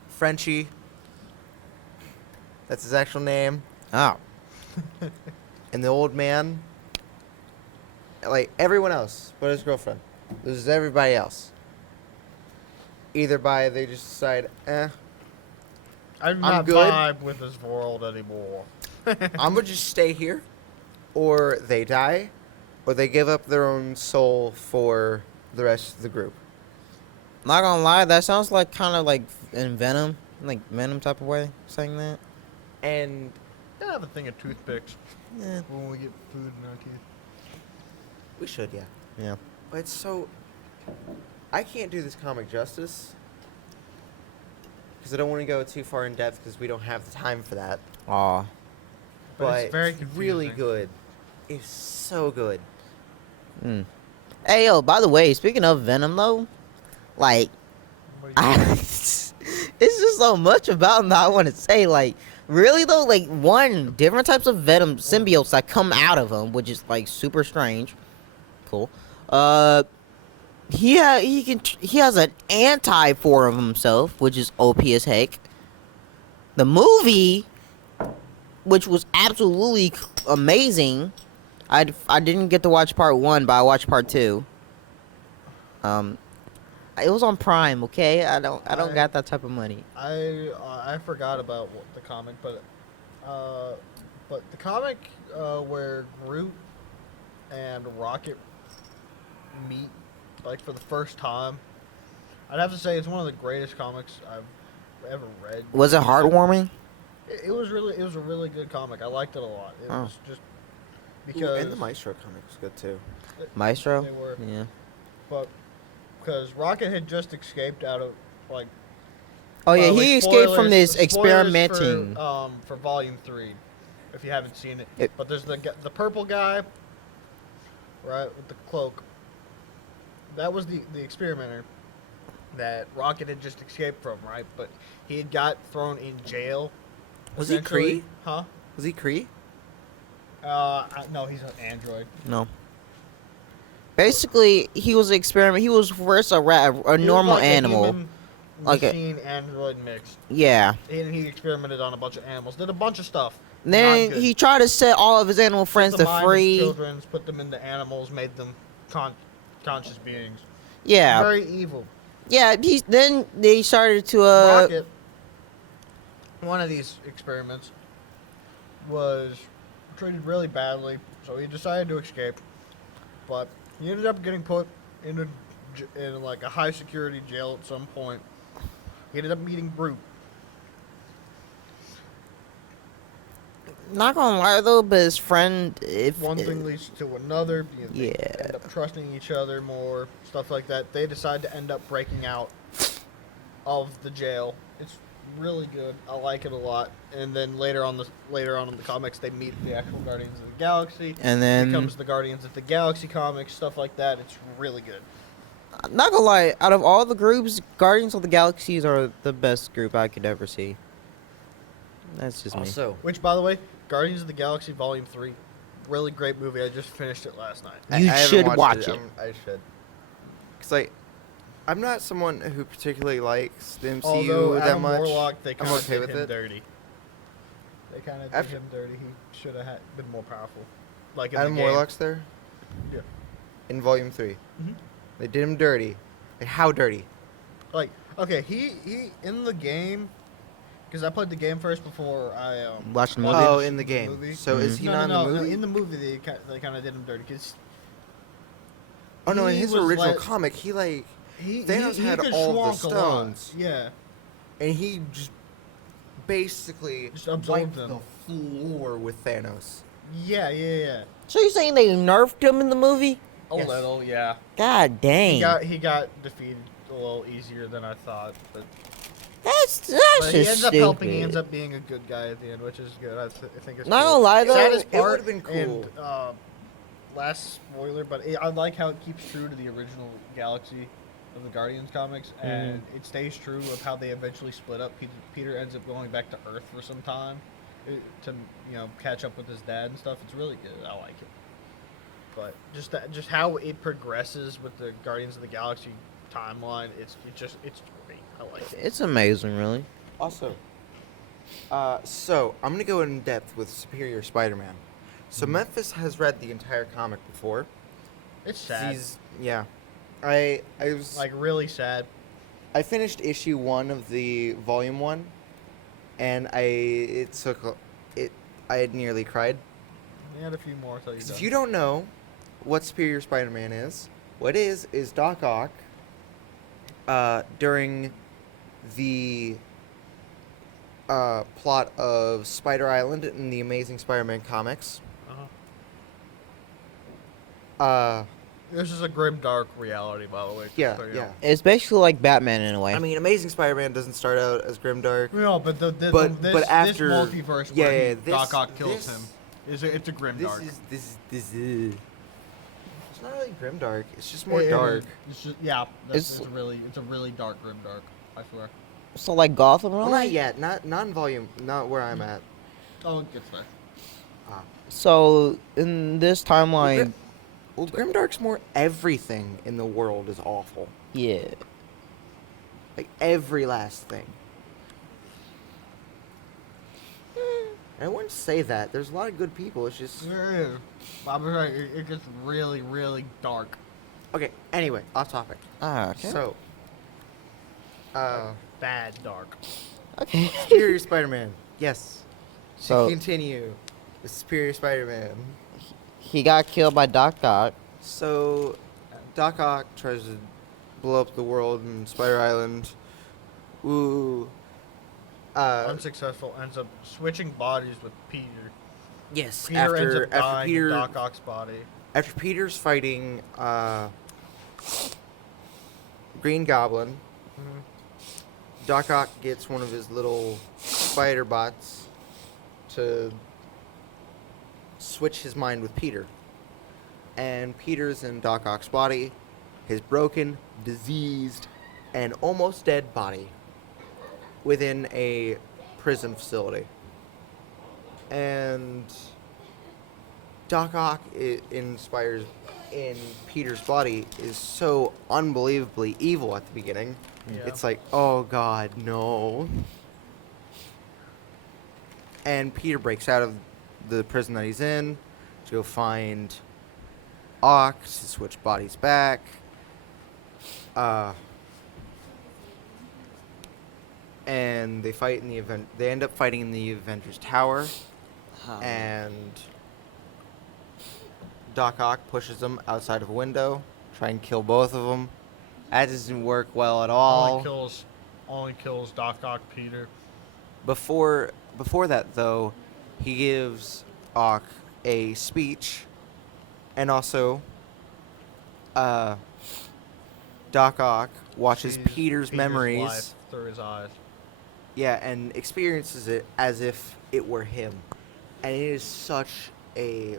Frenchie. That's his actual name. Oh. And the old man, like everyone else but his girlfriend, loses everybody else. Either by they just decide, I'm not good. vibe with this world anymore. I'm gonna just stay here, or they die, or they give up their own soul for the rest of the group. Not gonna lie, that sounds like kind of like in Venom, like Venom type of way, saying that. And I have a thing of toothpicks Yeah. when we get food in our teeth. we should, yeah. Yeah. But it's so, I can't do this comic justice because I don't want to go too far in depth because we don't have the time for that. Aw. But it's very really confusing. good. It's so good. Mm. Hey yo, by the way, speaking of Venom though, like it's just so much about him that I want to say. Like, really though, like different types of Venom symbiotes that come out of him, which is like super strange. Cool. He has an anti form of himself, which is OP as heck. The movie, which was absolutely amazing. I didn't get to watch part 1, but I watched part 2. It was on Prime, okay? I don't got that type of money. I forgot about the comic, but the comic where Groot and Rocket meet like for the first time, I'd have to say it's one of the greatest comics I've ever read. Was it heartwarming? It was a really good comic. I liked it a lot. It Oh. was just Ooh, because and the Maestro comic was good too. Maestro? They were, Yeah. but because Rocket had just escaped out of like. Oh yeah, by the way, he escaped from this spoilers experimenting. for Volume 3, if you haven't seen it. It- But there's the purple guy, right, with the cloak. That was the experimenter that Rocket had just escaped from, right? But he had got thrown in jail. Was he essentially. Kree? Huh? Was he Kree? No, he's an android. No. Basically, he was an experiment. He was first a He was normal like a animal. human Like a- machine android mixed. Yeah. And he experimented on a bunch of animals. Did a bunch of stuff. Then Not good. he tried to set all of his animal friends Took to the mind of free. children, put them into animals, made them conscious beings. Yeah. Very evil. Yeah. Then they started to Rocket, one of these experiments, was treated really badly, so he decided to escape. But he ended up getting put in like a high security jail at some point. He ended up meeting Groot. Not gonna lie though, but his friend, if One thing leads to another. They Yeah. end up trusting each other more, stuff like that. They decide to end up breaking out of the jail. It's really good. I like it a lot. And then later on in the comics, they meet the actual Guardians of the Galaxy. and then Becomes the Guardians of the Galaxy comics, stuff like that. It's really good. not gonna lie, out of all the groups, Guardians of the Galaxies are the best group I could ever see. That's just me. Also, Which, by the way, Guardians of the Galaxy Volume 3, really great movie. I just finished it last night. You I haven't should watched watch it. I should. Cause like, I'm not someone who particularly likes the MCU Although that Adam much. Warlock, they kind of okay did with him it. dirty. They kind of did After- him dirty. He should have been more powerful. Like in Adam the game. Warlock's there Yeah. in Volume 3. Mhm. They did him dirty. Like, how dirty? Like, okay, he in the game, because I played the game first before I Watch the movie? Oh, watched in the game. movie. So is he not in the movie? No, in the movie they kind of did him dirty because Oh no, in he his was original like- comic, he like he Thanos had could all the swamp a lot. stones. Yeah, and he just basically Just absorbed wiped them. the floor with Thanos. yeah. So you're saying they nerfed him in the movie? A Yes. little, yeah. God dang. He got defeated a little easier than I thought, but That's he just ends up stupid. helping. He ends up being a good guy at the end, which is good. I think it's Not cool. gonna lie, though, Saddest it part, would've been cool. And, last spoiler, but I like how it keeps true to the original Galaxy of the Guardians comics, and it stays true of how they eventually split up. Peter ends up going back to Earth for some time to catch up with his dad and stuff. It's really good. I like it. But just how it progresses with the Guardians of the Galaxy timeline, it's great. I like it. It's amazing, really. Also, so I'm gonna go in depth with Superior Spider-Man. So Memphis has read the entire comic before. It's sad. Yeah, I was Like really sad. I finished issue 1 of the volume 1, and I had nearly cried. We had a few more till you 'Cause done. if you don't know what Superior Spider-Man is, what is Doc Ock during the plot of Spider Island in the Amazing Spider-Man comics. This is a grim, dark reality, by the way. Yeah, so, you yeah. know. It's basically like Batman in a way. I mean, Amazing Spider-Man doesn't start out as grimdark. No, but But after this multiverse yeah, where yeah, Doc Ock kills this- him, it's a grim, dark. This is. It's not really grimdark. It's just more dark. It's just, yeah, It's- it's a really dark grim, dark. I swear. So like Gotham, Well, really? not yet. Not in volume. Not where I'm at. Oh, it gets there. So in this timeline, Well, grimdark's more everything in the world is awful. yeah. Like every last thing. I wouldn't say that. There's a lot of good people. It's just There is. I'm right. It gets really, really dark. okay. Anyway, off topic. Okay. So, Bad dark. Okay. Superior Spider-Man. Yes. So- to continue, the Superior Spider-Man. He got killed by Doc Ock. So, Doc Ock tries to blow up the world in Spider Island. Ooh. Unsuccessful. Ends up switching bodies with Peter. Yes. Peter ends After up dying Peter in Doc Ock's body. after Peter's fighting Green Goblin, Doc Ock gets one of his little spider bots to switch his mind with Peter. And Peter's in Doc Ock's body, his broken, diseased, and almost dead body within a prison facility. And Doc Ock in Peter's body is so unbelievably evil at the beginning. Yeah. It's like, oh god, no. And Peter breaks out of the prison that he's in to go find Ock to switch bodies back. And they fight in the event. They end up fighting in the Avengers Tower, and Doc Ock pushes them outside of a window, try and kill both of them. That doesn't work well at all. Only kills Doc Ock Peter. Before that, though, he gives Ock a speech, and also, Doc Ock watches Sees Peter's memories. life through his eyes. Yeah, and experiences it as if it were him. And it is it's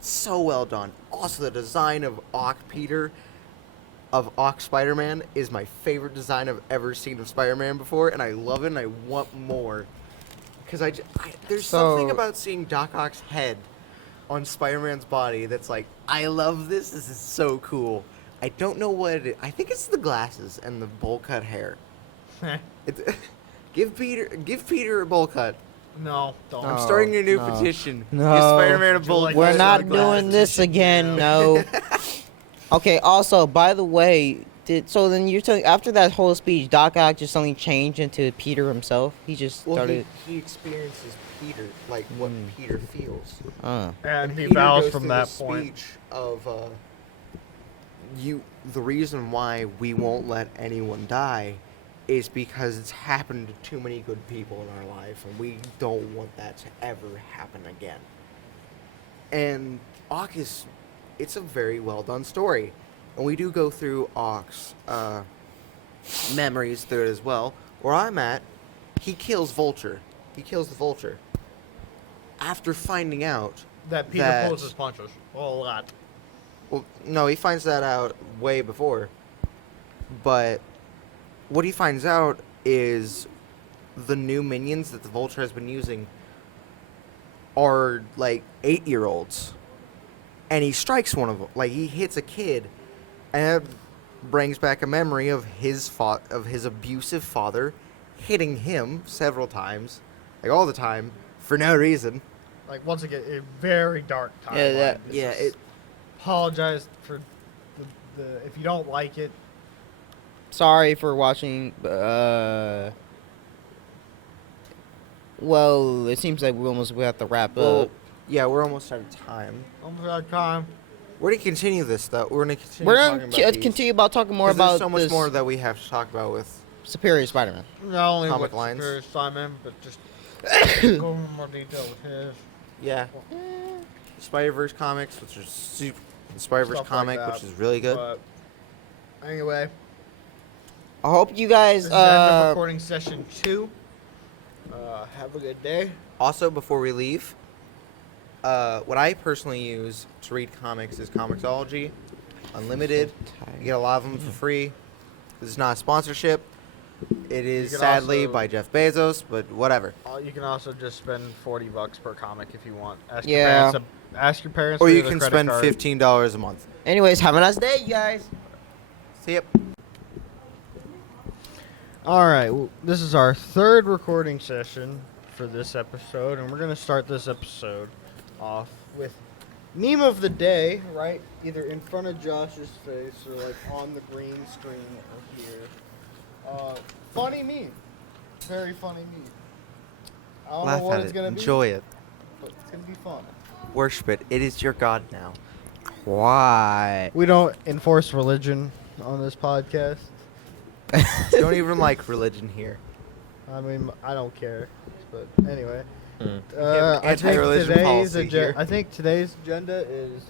so well done. Also, the design of Ock Peter, of Ock Spider-Man, is my favorite design I've ever seen of Spider-Man before, and I love it and I want more. Because there's something about seeing Doc Ock's head on Spider-Man's body that's like, I love this, this is so cool. I don't know what it is. I think it's the glasses and the bowl cut hair. Give Peter a bowl cut. No, don't. I'm starting a new no. petition. No. Give Spider-Man a Would you bowl like cut. We're Glasses not and doing glasses. this again, no. Okay, also, by the way, So then you're telling after that whole speech, Doc Ock just suddenly changed into Peter himself. He just Well, started. he experiences Peter, like what Peter feels. And he Peter vows goes from through that the point. speech of the reason why we won't let anyone die is because it's happened to too many good people in our life, and we don't want that to ever happen again. And Ock it's a very well done story, and we do go through Ock's memories through it as well. Where I'm at, he kills Vulture. He kills the Vulture after finding out That Peter pulls his punches a lot. Well, no, he finds that out way before. But what he finds out is the new minions that the Vulture has been using are like 8-year-olds. And he strikes one of them. Like, he hits a kid, and it brings back a memory of his abusive father hitting him several times, like all the time, for no reason. Like, once again, a very dark timeline. Yeah, This is- apologize for the if you don't like it. Sorry for watching. Well, it seems like we have to wrap Well, up. yeah, we're almost out of time. Almost out of time. We're gonna continue this though. We're gonna continue. We're talking gonna about these, continue about talking more 'cause about there's so much this more that we have to talk about with. Superior Spider-Man. Not only Comic with lines. Superior Simon, but just go into more detail with his. Yeah. Spider-Verse comics, which are Spider-Verse Stuff like comic, that. which is really good. But anyway, I hope you guys. this is the end of recording session 2. Have a good day. Also, before we leave, what I personally use to read comics is Comixology, Unlimited. You get a lot of them for free. This is not a sponsorship. It is can sadly also- by Jeff Bezos, but whatever. You can also just spend $40 per comic if you want. Ask Yeah. your parents. Ask your parents. Or for you their can credit spend card. $15 a month. Anyways, have a nice day, you guys. See ya. All right, well, this is our 3rd recording session for this episode, and we're gonna start this episode off with meme of the day, right? Either in front of Josh's face or like on the green screen or here. Funny meme, very funny meme. I don't know what it's gonna be, Enjoy it. but it's gonna be fun. Worship it. It is your God now. Why? We don't enforce religion on this podcast. Don't even like religion here. I mean, I don't care, but anyway. have I think anti-religion policy here. I think today's agenda is,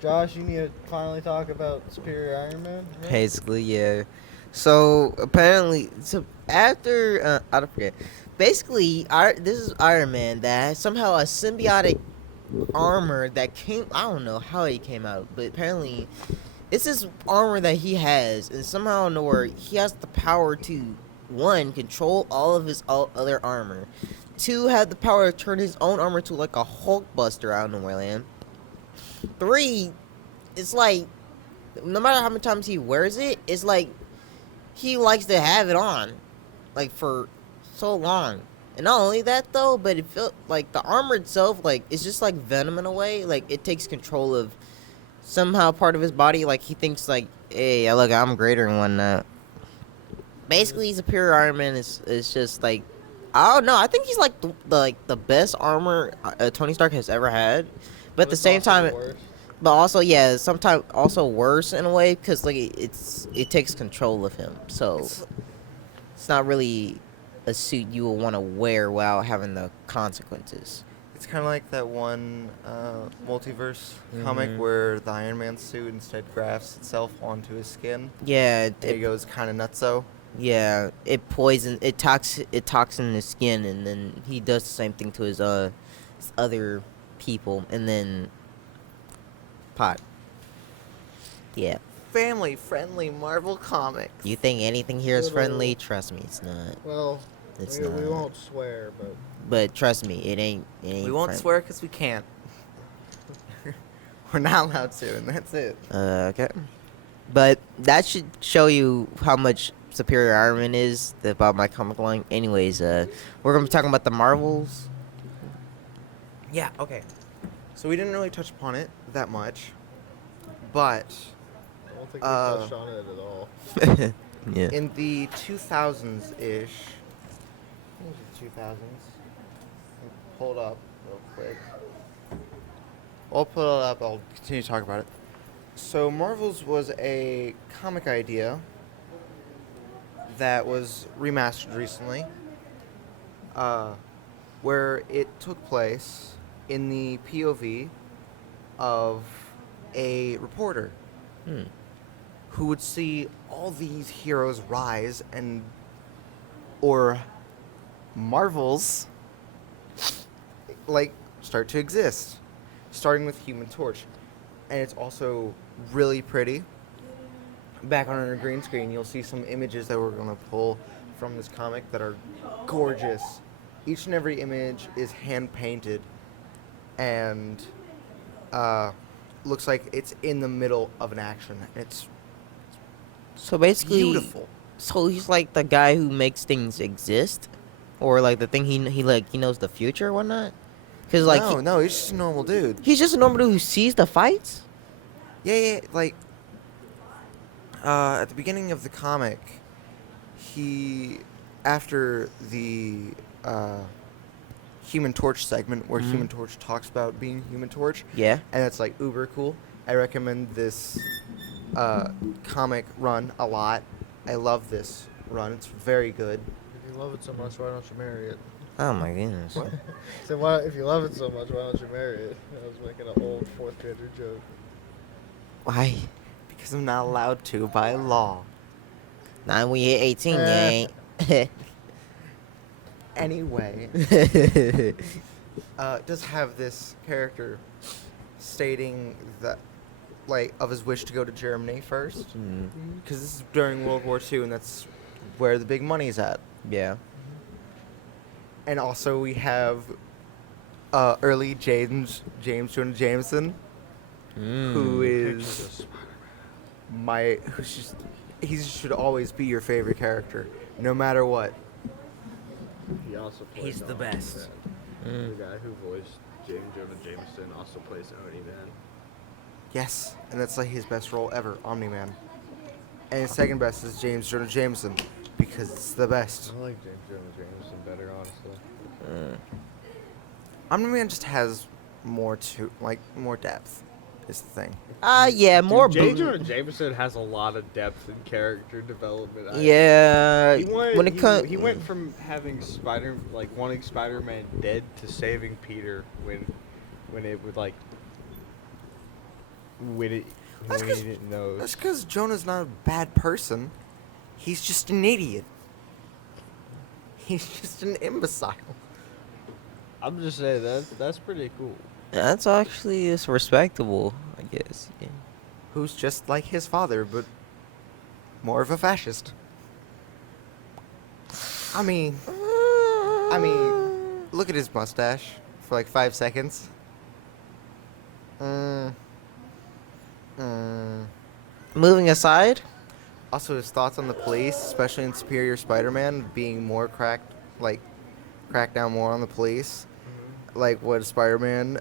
Josh, you need to finally talk about Superior Iron Man. Right? Basically, yeah. So apparently, after I don't forget. Basically, this is Iron Man that has somehow a symbiotic armor that came. I don't know how he came out, but apparently, it's this armor that he has, and somehow nowhere he has the power to 1, control all of his other armor. 2, have the power to turn his own armor to like a Hulk Buster out of nowhere land. 3, it's like no matter how many times he wears it, it's like he likes to have it on, like for so long. And not only that though, but it felt like the armor itself, like it's just like Venom in a way. Like it takes control of somehow part of his body. Like he thinks like, hey, look, I'm greater and whatnot. Basically, Superior Iron Man is just like, I don't know. I think he's like the best armor Tony Stark has ever had. But at the it's same also time, the worst. but also yeah, sometimes also worse in a way because like it takes control of him. So it's not really a suit you will want to wear without having the consequences. It's kind of like that one multiverse comic where the Iron Man suit instead grafts itself onto his skin. Yeah, And he goes kind of nutso. yeah, it toxin his skin, and then he does the same thing to his other people, and then pot. Yeah, Family-friendly Marvel comics. you think anything here is Little- friendly? Trust me, it's not. Well, It's we not. won't swear, but But trust me, it ain't. We won't friend- swear because we can't. We're not allowed to, and that's it. Okay. But that should show you how much superior Iron Man is about my comic line. Anyways, we're gonna be talking about the Marvels. Yeah, okay. So we didn't really touch upon it that much, but don't think we Uh, touched on it at all. Yeah. In the 2000s ish, I think it was the 2000s. Hold up real quick. I'll pull it up. I'll continue to talk about it. So Marvel's was a comic idea that was remastered recently, where it took place in the POV of a reporter Hmm. who would see all these heroes rise and or marvels like start to exist, starting with Human Torch. And it's also really pretty. Back on our green screen, you'll see some images that we're going to pull from this comic that are gorgeous. Each and every image is hand painted and looks like it's in the middle of an action. It's So basically, beautiful. so he's like the guy who makes things exist, or like the thing he knows the future or whatnot. Cause like No, he's just a normal dude. he's just a normal dude who sees the fights. Yeah, like at the beginning of the comic, after the Human Torch segment where Human Torch talks about being Human Torch, Yeah. and it's like uber cool. I recommend this comic run a lot. I love this run. It's very good. If you love it so much, why don't you marry it? Oh my goodness. What? So why, if you love it so much, why don't you marry it? I was making an old fourth grader joke. Why? Because I'm not allowed to by law. Not when you hit 18, you ain't. Anyway, does have this character stating that, like, of his wish to go to Germany first, because this is during World War II, and that's where the big money's at. Yeah. And also we have early James Jonah Jameson, who is he should always be your favorite character, no matter what. He also plays He's the best. The guy who voiced James Jonah Jameson also plays Oni-Man. Yes, and that's like his best role ever, Omni-Man. And his second best is James Jonah Jameson, because it's the best. I like James Jonah Jameson better, honestly. Omni-Man just has more depth, is the thing. Yeah, more James blue. Jonah Jameson has a lot of depth in character development. Yeah. He went, when it comes, he went from having wanting Spider-Man dead to saving Peter when it would like when he didn't know. That's because Jonah's not a bad person. He's just an idiot. He's just an imbecile. I'm just saying that's pretty cool. that's actually it's respectable, I guess. Yeah. Who's just like his father, but more of a fascist. I mean, look at his mustache for like 5 seconds. Moving aside, Also, his thoughts on the police, especially in Superior Spider-Man, being more crack down more on the police, like what Spider-Man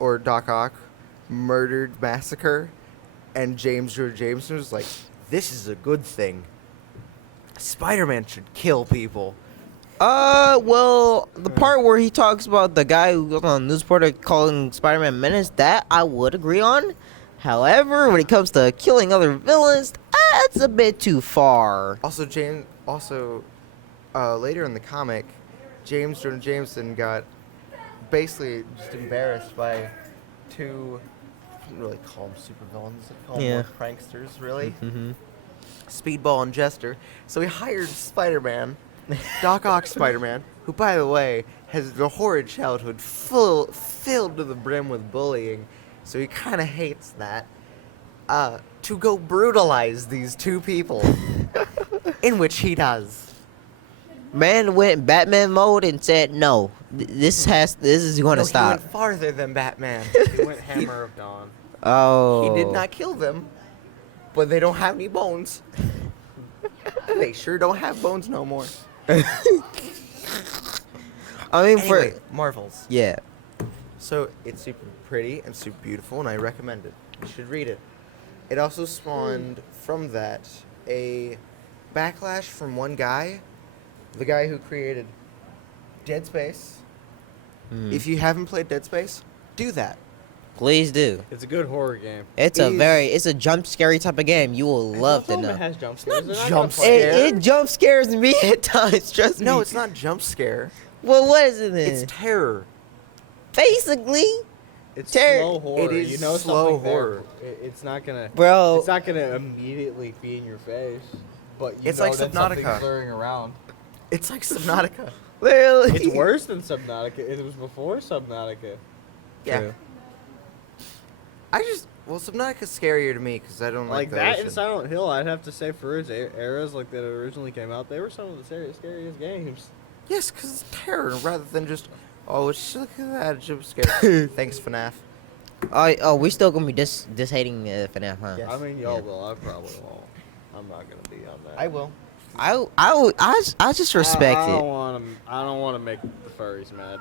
or Doc Ock murdered massacre, and James George Jameson was like, "This is a good thing. Spider-Man should kill people." well, the part where he talks about the guy who goes on the news reporter calling Spider-Man menace, that I would agree on. However, when it comes to killing other villains, that's a bit too far. Also, later in the comic, James Jonah Jameson got basically just embarrassed by two, I wouldn't really call them supervillains, I'd call them Yeah. more pranksters, really. Mm-hmm. Speedball and Jester. So he hired Spider-Man, Doc Ock Spider-Man, who, by the way, has a horrid childhood filled to the brim with bullying, so he kind of hates that, to go brutalize these two people, in which he does. Man went Batman mode and said, "No, this is going to No, stop." He went farther than Batman. He went Hammer of Dawn. Oh, He did not kill them, but they don't have any bones. They sure don't have bones no more. I mean, Anyway, Marvels. yeah. So it's super pretty and super beautiful, and I recommend it. You should read it. It also spawned from that a backlash from one guy, the guy who created Dead Space. If you haven't played Dead Space, do that. Please do. It's a good horror game. It's it's a jump scary type of game. You will love to It know. has jump scares. They're not jump gonna play scare. It jump scares me at times. Trust me. No, it's not jump scare. Well, what is it then? It's terror. Basically, It's Ter- slow horror. It is you know slow something there. horror. It's not gonna. bro. It's not gonna immediately be in your face, but you It's know like that something's Subnautica. flurrying around. It's like Subnautica. Literally. It's worse than Subnautica. It was before Subnautica. Yeah. True. Subnautica's scarier to me because I don't like Like the that ocean. and Silent Hill, I'd have to say for its eras like that originally came out, they were some of the scariest games. Yes, because it's terror rather than just, oh, look at that jump scare. Thanks, FNAF. Oh, we still gonna be dis hating FNAF, huh? Yes. I mean, y'all will. I probably won't. I'm not gonna be on that. I will. I just respect I it. don't want to make the furries mad.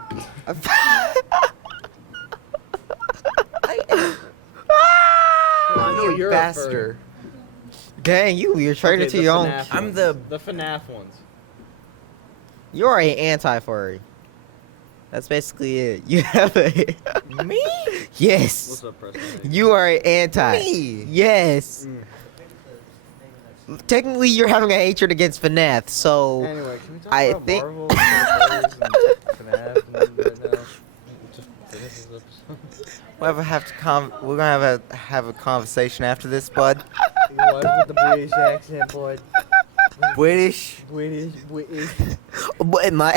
I know You you're bastard. Dang, you're traitor Okay, to the your own. FNAF I'm ones. the- FNAF ones. You're an anti-furry. That's basically it. You have a Me? yes. What's up, Preston? You are an anti. Me? Yes. Mm. Technically, you're having a hatred against FNAF. So Anyway, can we talk I about think- Marvel and furries and FNAF and right now? Just finish this episode. We're gonna have a conversation after this, bud. You was with the British accent, boy. British. British, but my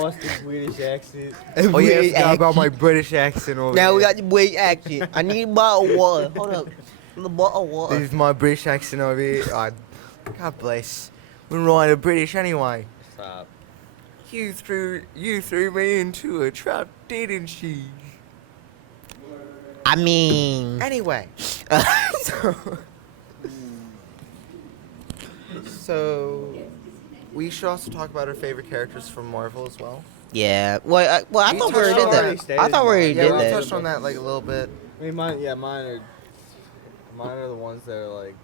lost the British accent. Oh yeah, I forgot about my British accent over Now we here. got the British accent. I need a bottle of water. Hold up. The bottle of water. This is my British accent over here. Oh, God bless. We're right a British anyway. Stop. You threw me into a trap, didn't you? I mean, Anyway. So we should also talk about our favorite characters from Marvel as well. yeah. Well, I We thought we already touched did on already that. stated I thought we already mine. Yeah, did we that. touched on that like a little bit. I mean, mine are the ones that are like.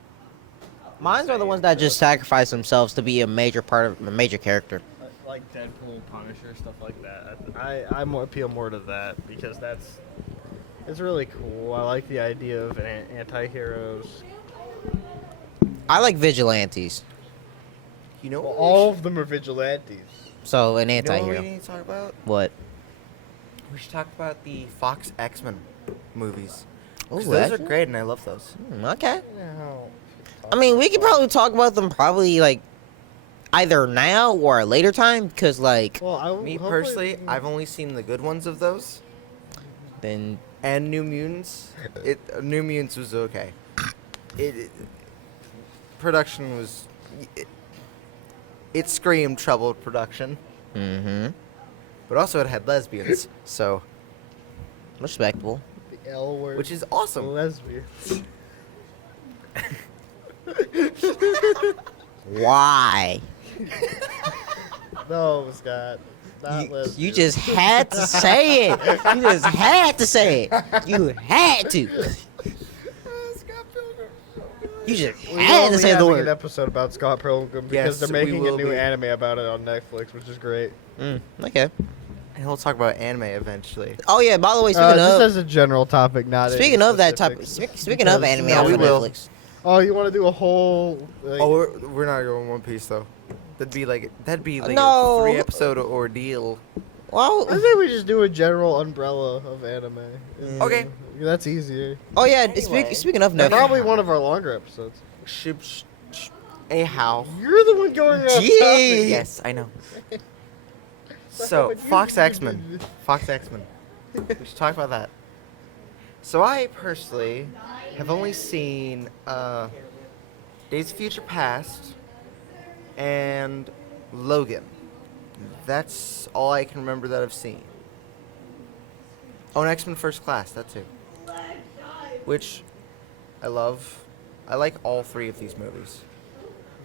Mine are the ones that just sacrifice themselves to be a major part of a major character. Like Deadpool, Punisher, stuff like that. I appeal more to that because it's really cool. I like the idea of anti-heroes. I like vigilantes. You know Well, what? all of them are vigilantes. So an You know what we anti-hero. need to talk about? What? We should talk about the Fox X-Men movies. Ooh, 'Cause those are X-Men? great, and I love those. Okay. I mean, we could probably talk about them probably like either now or a later time, because like Well, Me personally, I've only seen the good ones of those, then and New Mutants. New Mutants was okay. Production was. It screamed troubled production, but also it had lesbians, so respectable. the L word, which is awesome. lesbian. Why? No, Scott, not lesbian. You just had to say it. You just had to say it. You had to. You just We had will to be say the having word. an episode about Scott Pilgrim Yes, because they're we making a will new be. anime about it on Netflix, which is great. Okay. And we'll talk about anime eventually. Oh yeah. By the way, Just speaking as a general topic, not any speaking of that topic, specifics. speaking of Because- anime No, on we will. Netflix. Oh, you want to do a whole? Like, Oh, we're not going One Piece though. That'd be like No. a 3-episode ordeal. Well, I think we just do a general umbrella of anime. Okay. That's easier. oh yeah. Anyway. Speaking of That's Netflix. probably one of our longer episodes. How? You're the one going off Gee. topic. Yes, I know. So, Fox X-Men. Fox X-Men. We should talk about that. So I personally have only seen Days of Future Past and Logan. That's all I can remember that I've seen. Oh, and X-Men First Class, that too. Which I love. I like all three of these movies.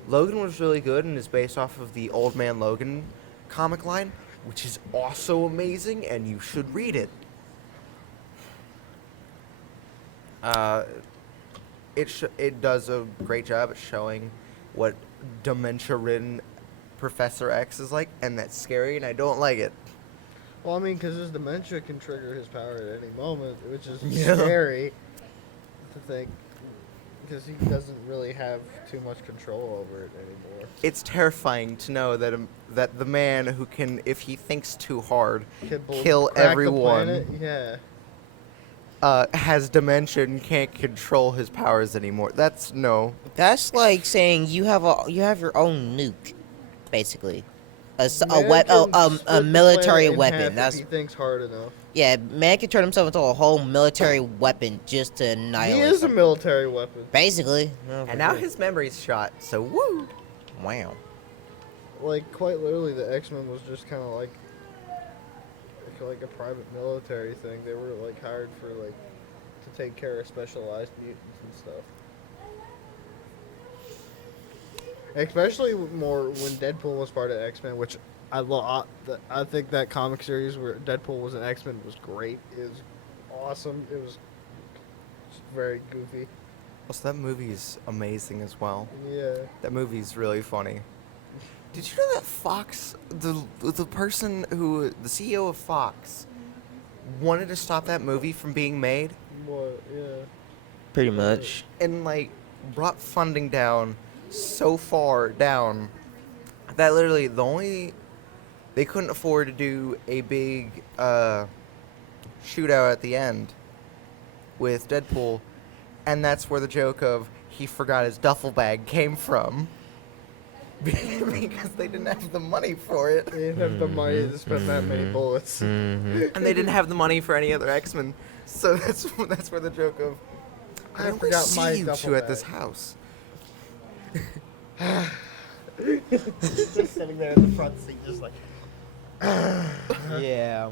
Logan was really good and is based off of the Old Man Logan comic line, which is also amazing, and you should read it. It does a great job at showing what dementia-ridden Professor X is like, and that's scary, and I don't like it. Well, I mean, because his dementia can trigger his power at any moment, which is Yeah. scary to think, because he doesn't really have too much control over it anymore. It's terrifying to know that the man who can, if he thinks too hard, kill Crack the everyone, planet? Yeah. has dementia and can't control his powers anymore. That's no. That's like saying you have your own nuke, basically. A Man can split the military planet in weapon. half if That's he thinks hard enough. yeah. Man can turn himself into a whole military weapon just to He annihilate. is a something. military weapon. Basically. And now his memory's shot, so woo! Wow. Like, quite literally, the X-Men was just kind of like a private military thing. They were like hired for like to take care of specialized mutants and stuff. Especially more when Deadpool was part of X-Men, which I love. I think that comic series where Deadpool was an X-Men was great. It was awesome. It was just very goofy. Also, that movie's amazing as well. Yeah. That movie's really funny. Did you know that Fox, the person who, the CEO of Fox, wanted to stop that movie from being made, What? Yeah. Pretty much. and like brought funding down so far down that literally they couldn't afford to do a big shootout at the end with Deadpool, and that's where the joke of he forgot his duffel bag came from. Because they didn't have the money for it. They didn't have the money to spend that many bullets. And they didn't have the money for any other X-Men. So that's where the joke of I only forgot see my you duffel two at this bag." house. Just sitting there in the front seat, just like. Yeah.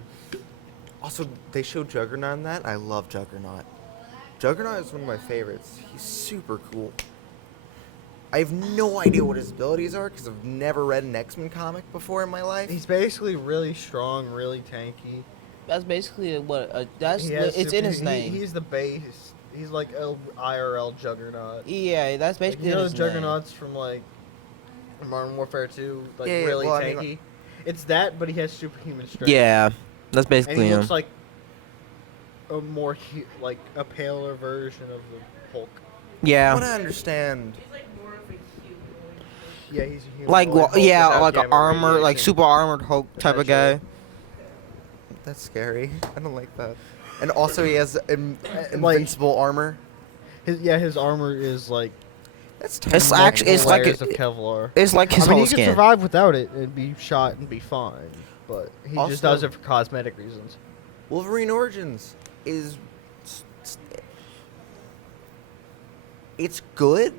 Also, they showed Juggernaut in that. I love Juggernaut. Juggernaut is one of my favorites. He's super cool. I have no idea what his abilities are because I've never read an X-Men comic before in my life. He's basically really strong, really tanky. That's basically what. That's He has it's in his name. He's the base. He's like a IRL Juggernaut. Yeah, that's Like, basically you in know his the name. Juggernauts from like Modern Warfare 2, like Yeah, really well, I tanky. mean, It's that, but he has superhuman strength. Yeah, that's and basically he him. looks like a more like a paler version of the Hulk. I Yeah. want to understand. Yeah, he's a human. Like Hulk yeah, without like an gamma armor, like radiation. super armored Hulk type of guy. Essentially. That's scary. I don't like that. And also, he has Like- invincible armor. His armor is like That's It's terrible. actually it's like layers it, of Kevlar. it's like his I mean, whole he can skin. survive without it and be shot and be fine, but he Also- just does it for cosmetic reasons. Wolverine Origins is. It's good,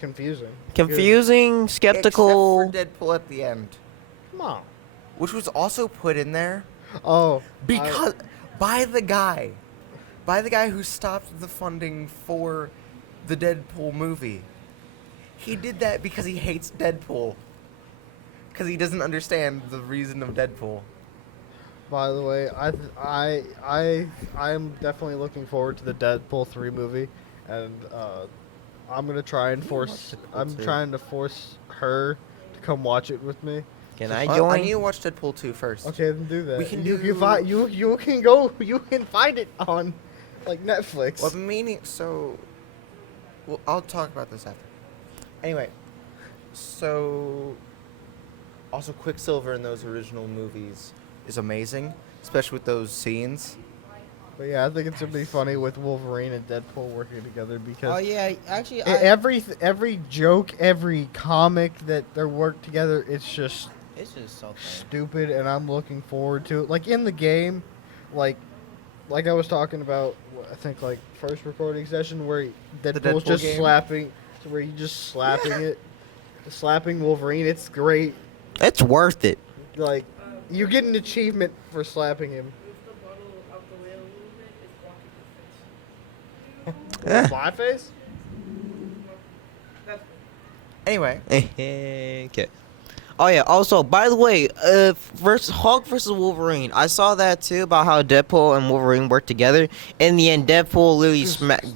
Confusing. Confusing, skeptical. except for Deadpool at the end, Come on. which was also put in there Oh, because by the guy who stopped the funding for the Deadpool movie. He did that because he hates Deadpool. Because he doesn't understand the reason of Deadpool. by the way, I'm definitely looking forward to the Deadpool 3 movie, and I'm gonna try and force. Deadpool I'm 2. trying to force her to come watch it with me. Can I I join? need to watch Deadpool 2 first. Okay, then do that. We can you, do- you can go. You can find it on like Netflix. Well, meaning, so... Well, I'll talk about this after. Anyway, so... Also, Quicksilver in those original movies is amazing, especially with those scenes. But yeah, I think it's gonna be funny with Wolverine and Deadpool working together because Oh yeah, actually, every joke, every comic that they work together, it's just it's just so funny. stupid, and I'm looking forward to it. Like in the game, like I was talking about, I think like first recording session where Deadpool's Deadpool just game? slapping, where you just slapping it, slapping Wolverine. It's great. It's worth it. Like you get an achievement for slapping him. Eh. Fly face? Anyway, Okay. Oh yeah. Also, by the way, Hulk versus Wolverine. I saw that too about how Deadpool and Wolverine work together. In the end, Deadpool literally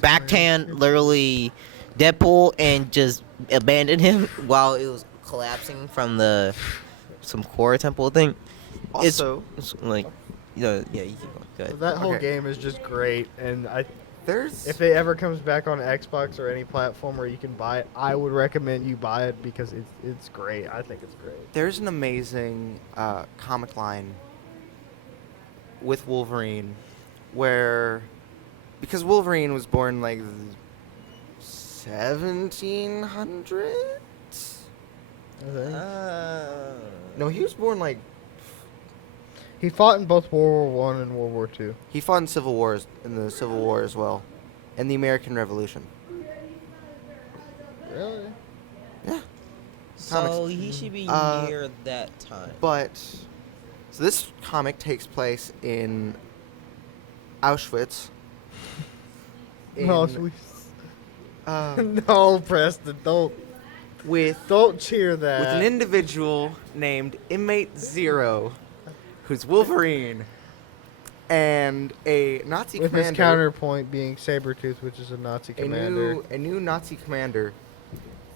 backhand literally Deadpool and just abandoned him while it was collapsing from some core temple thing. Also, It's like, yeah, you keep going. Go ahead. That whole Okay. game is just great, and there's if it ever comes back on Xbox or any platform where you can buy it, I would recommend you buy it because it's great. I think it's great. there's an amazing comic line with Wolverine where because Wolverine was born like 1700. No, he was born like He fought in both World War I and World War II. he fought in the Civil War as well, and the American Revolution. Really? Yeah. So Comics. he should be near that time. But so this comic takes place in Auschwitz. No, in, uh, no, Preston, don't with cheer that. with an individual named Inmate Zero, who's Wolverine, and a Nazi with his commander. counterpoint being Sabretooth, which is a Nazi commander. A new Nazi commander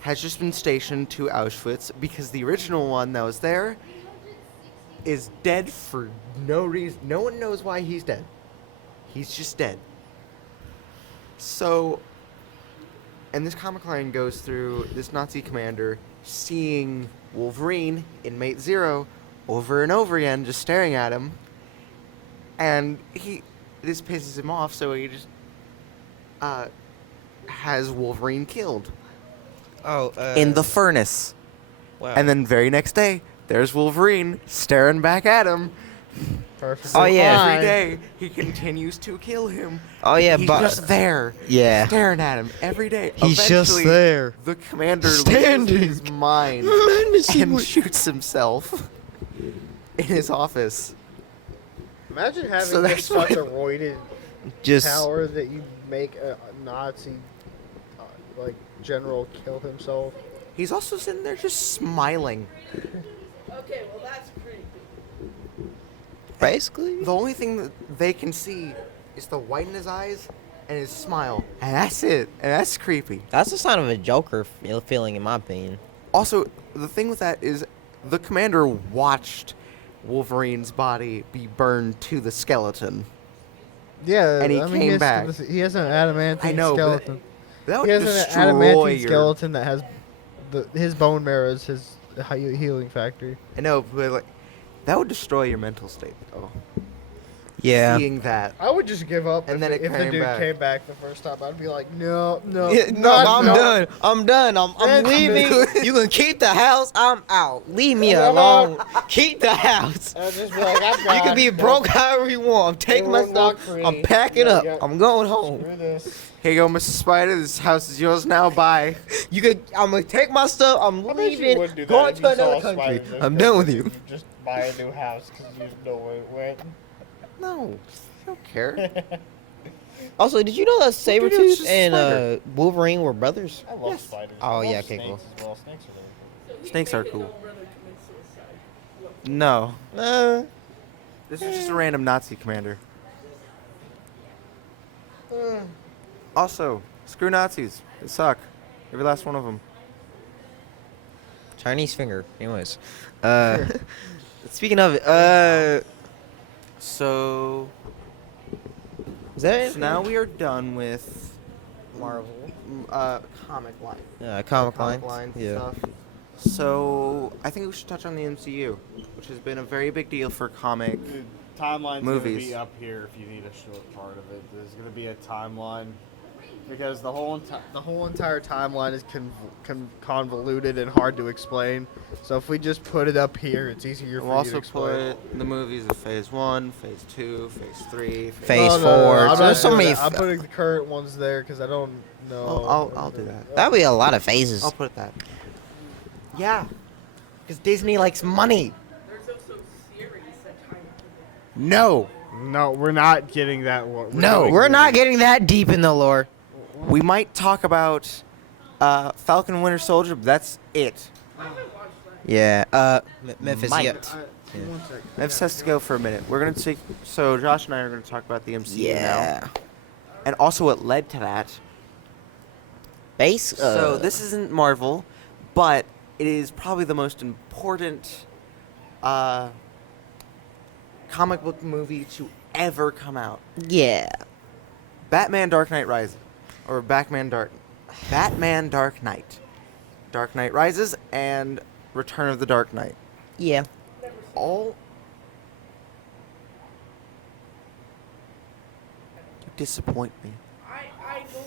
has just been stationed to Auschwitz because the original one that was there is dead for no reason. No one knows why he's dead. He's just dead. So, and this comic line goes through this Nazi commander seeing Wolverine, Inmate Zero, over and over again, just staring at him, and this pisses him off, so he just has Wolverine killed in the furnace. Wow. And then very next day, there's Wolverine staring back at him. Perfect. Oh, yeah. Every day he continues to kill him. Oh, yeah, he's but- just there, Yeah. staring at him every day. He's just Eventually, there. The commander Standing. loses his mind and shoots himself in his office. Imagine having So just that's such why- a roided Just power that you make a Nazi like general kill himself. He's also sitting there just smiling. Okay, well that's pretty. basically. The only thing that they can see is the white in his eyes and his smile, and that's it. And that's creepy. That's a sign of a Joker feeling, in my opinion. Also, the thing with that is the commander watched Wolverine's body be burned to the skeleton. Yeah, And he I mean, came back. He has an adamantine I know, but skeleton. that He would has an destroy adamantine your... skeleton that has his bone marrow is his healing factor. I know, but like, that would destroy your mental state, though. Yeah. Seeing that. I would just give up And then it if the came dude back. came back the first time. I'd be like, no, no, Yeah, no, I'm done. I'm done. I'm That's leaving. me. You can keep the house. I'm out. Leave me I'm alone. Keep the house. I'd just be like, I'm You gone. can be broke however you want. I'm taking my Everyone walk stuff. free. I'm packing Yeah, up. yeah. I'm going home. Screw this. Here you go, Mr. Spider. This house is yours now. Bye. You could. I'm gonna take my stuff. I'm I bet you leaving. would do that Going if to you another saw a country. spider I'm just done go- with you. Just buy a new house because you know where it went. No, I don't care. Also, did you know that Dude, it's Sabretooth just a and spider. Wolverine were brothers? I love Yes. spiders. Oh, I love yeah, okay, snakes cool. as well. Snakes are really cool. So he Snakes are made cool. his own brother commit suicide. Look, No. Uh, This is just a random Nazi commander. Also, screw Nazis. They suck. Every last one of them. Chinese finger. Anyways, speaking of it, So, is that so now we are done with Marvel? comic line. Yeah, comic Comic line. lines Yeah. stuff. So, I think we should touch on the MCU, which has been a very big deal for comic. Dude, timeline's Movies. gonna be up here if you need a short part of it. There's gonna be a timeline because the whole entire timeline is convoluted and hard to explain. So if we just put it up here, it's easier for We'll you to also explain. put the movies of Phase 1, Phase 2, Phase 3, Phase No, 4. I'm not There's so doing many. that. I'm putting the current ones there because I don't know. I'll do that. That'd be a lot of phases. I'll put that. Yeah, because Disney likes money. there's also series that time. No, No, we're not getting that one. No. We're not getting that deep in the lore. we might talk about Falcon and Winter Soldier, but that's it. I haven't watched that Yeah. Memphis. Might. Yeah. One second. Memphis has to go for a minute. We're gonna take. So Josh and I are gonna talk about the MCU now, and also what led to that. Base. So this isn't Marvel, but it is probably the most important comic book movie to ever come out. Yeah. Batman Dark Knight Rises. Or Batman Dark Knight. Dark Knight Rises and Return of the Dark Knight. Yeah. All you disappoint me. I don't.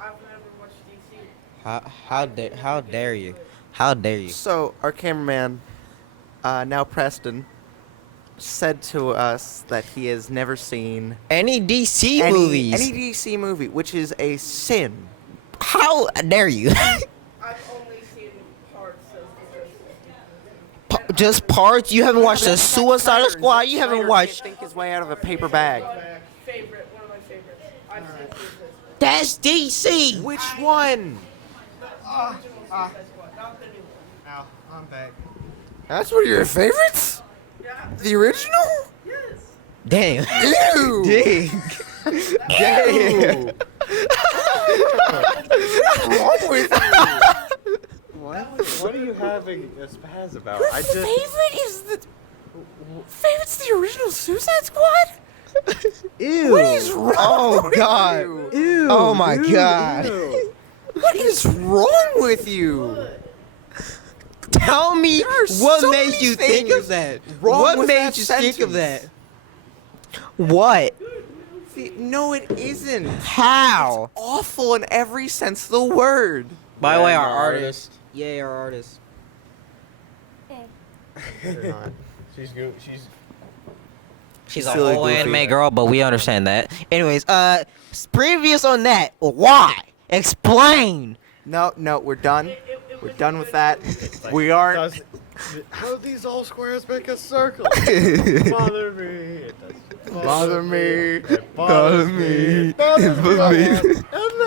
I've never watched DC. How dare you? How dare you? So our cameraman, now Preston, said to us that he has never seen Any DC movies? any DC movie, which is a sin. How dare you? I've only seen parts of the Justice League. Just parts? You haven't watched the That's Suicide Snyder. Squad? Zack You haven't Snyder watched. can't think his way out of a paper bag. Favorite, one of my favorites. I've seen Suicide Squad. That's DC. Which one? Suicide Squad, not the new one. Ow, I'm back. That's one of your favorites? Yeah. The original? Yes. Damn. Ew. Dang. Ew. What's wrong with you? What are you having a spaz about? Your favorite is the favorite's the original Suicide Squad? Ew. What is wrong Oh with God. you? Ew. Oh my God. What is wrong with you? Tell me There are what so made many you think things of that. wrong What with made that you think of sentence. that? What? No, it isn't. How? Awful in every sense of the word. By the way, our Yeah, artist. Yeah, our artist. She's good. She's a Silly whole goofy. anime girl, but we understand that. Anyways, previous on that, why? Explain. No, we're done. We're done with that. We aren't. How do these all squares make a circle? Bother me. It doesn't Bother me. It bothers me. It bothers me.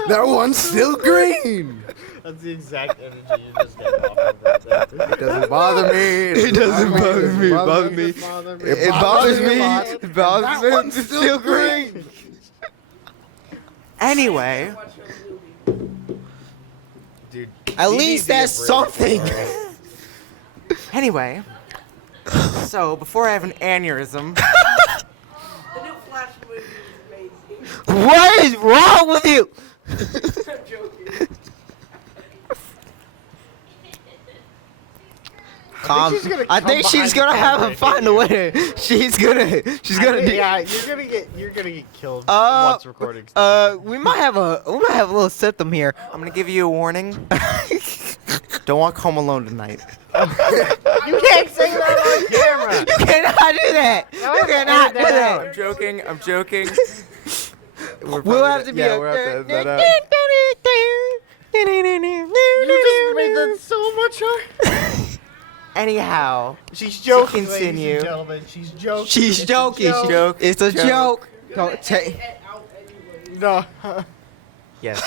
That one's still green. That's the exact energy you just got off of right there. It doesn't bother me. It doesn't bother me. Bother me. It bothers me. a lot. It bothers That me. one's It's still green. Anyway, Watch a movie. Dude, At he least needs to get that's brave, something. bro. anyway. So before I have an aneurysm, The new Flash movie is amazing. What is wrong with you? I'm joking. I think she's gonna have him find a winner. She's gonna do. Yeah, you're gonna get killed Uh, once recording's done. we might have a little symptom here. I'm gonna give you a warning. Don't walk home alone tonight. You can't say that on camera. You cannot do that. You cannot do that. I'm joking. I'm joking. We'll have to be yeah, a. we'll have to edit that out. You just made that so much harder. Anyhow, She's joking, continue. ladies and gentlemen. She's joking. She's It's a joking. Joke. It's a Joke. joke. You're Don't gonna take. edit it out anyway. No. yes,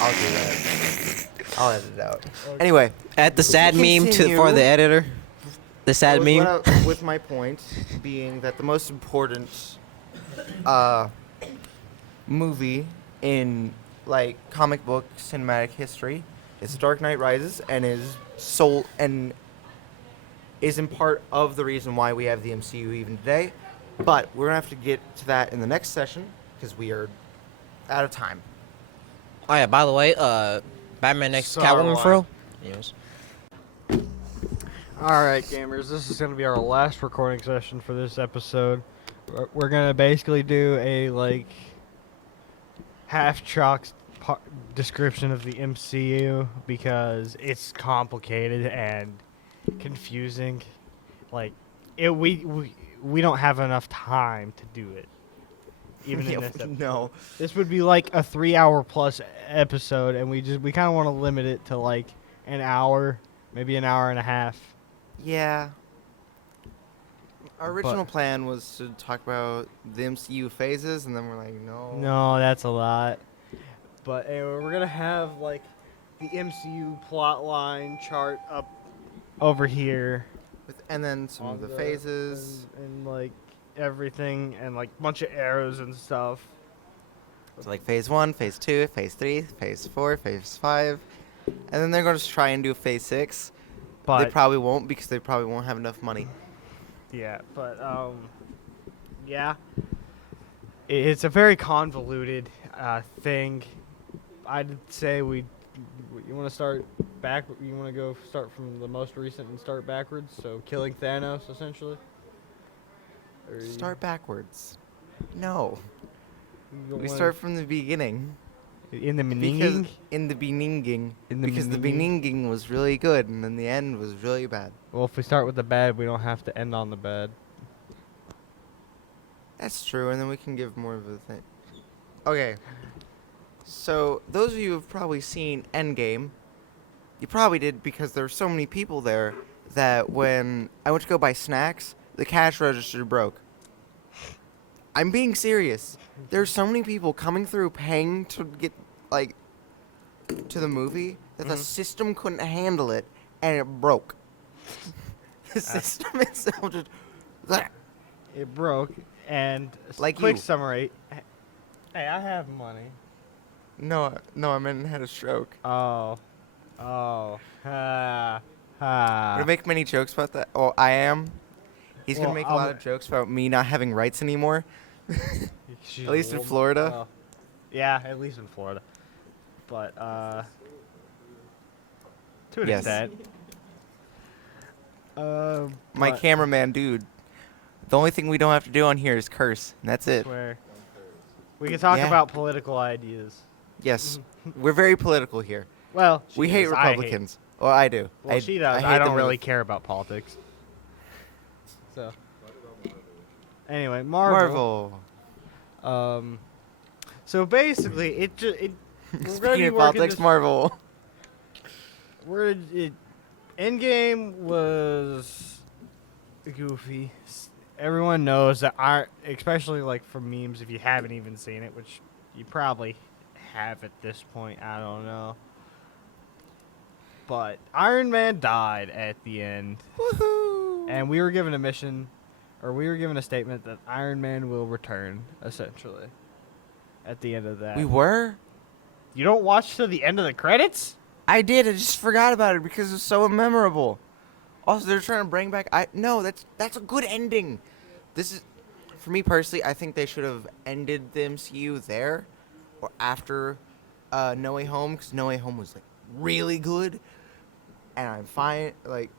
I'll do that. I'll edit it out. Anyway, Add the sad meme for Continue. the editor. The sad meme. with my point being that the most important movie in like comic book cinematic history is Dark Knight Rises, and is in part of the reason why we have the MCU even today. But we're gonna have to get to that in the next session because we are out of time. Oh yeah. By the way, Batman next Sorry, Catwoman why? for real? Yes. All right, gamers. This is gonna be our last recording session for this episode. We're gonna basically do a like half-chalk description of the MCU because it's complicated and confusing. Like, we don't have enough time to do it. Even in this episode. No. This would be like a 3-hour plus episode, and we kind of want to limit it to like an hour, maybe an hour and a half. Yeah. Our original plan was to talk about the MCU phases, and then we're like, no. No, that's a lot. But anyway, we're gonna have like the MCU plot line chart up over here. And then some of the phases. and like everything and like bunch of arrows and stuff. So like phase 1, phase 2, phase 3, phase 4, phase 5. And then they're going to try and do phase 6. But They probably won't because they probably won't have enough money. yeah, but yeah, it's a very convoluted thing. I'd say you want to start back. You want to go start from the most recent and start backwards. So killing Thanos essentially. Or you- Start backwards. No. you We wanna- start from the beginning. in the Because beginning. in the beginning. In the Because the beginning. beginning was really good and then the end was really bad. Well, if we start with the bad, we don't have to end on the bad. That's true, and then we can give more of a thing. Okay. So, those of you who have probably seen Endgame, you probably did because there were so many people there that when I went to go buy snacks, the cash register broke. I'm being serious. There's so many people coming through paying to get, like, to the movie that the system couldn't handle it, and it broke. The system itself just... It broke, and Like quick you. summary. Hey, I have money. No, I meant I had a stroke. Oh, ha, ha. I'm gonna make many jokes about that. Oh, I am. He's Well, gonna make a lot of jokes about me not having rights anymore. She's At least in old. Florida. Well, yeah, at least in Florida. But to an Yes. extent. My but- cameraman, dude. The only thing we don't have to do on here is curse, and that's it. Swear. We can talk Yeah. about political ideas. Yes, we're very political here. Well, We she hate does, I Republicans. Well, I do. Well, she does. hate I don't them really with- care about politics. So. Anyway, Marvel. Marvel. So basically, it just it. We're gonna Speaking be of working politics, this- Marvel. Endgame was goofy. Everyone knows that especially like for memes, if you haven't even seen it, which you probably have at this point, I don't know. But Iron Man died at the end, Woohoo! and we were given a mission, or we were given a statement that Iron Man will return, essentially. At the end of that, We were? you don't watch to the end of the credits? I did. I just forgot about it because it's so memorable. Also, they're trying to bring back. No, that's a good ending. This is, for me personally, I think they should have ended the MCU there, or after No Way Home, because No Way Home was like really good, and I'm fine. Like,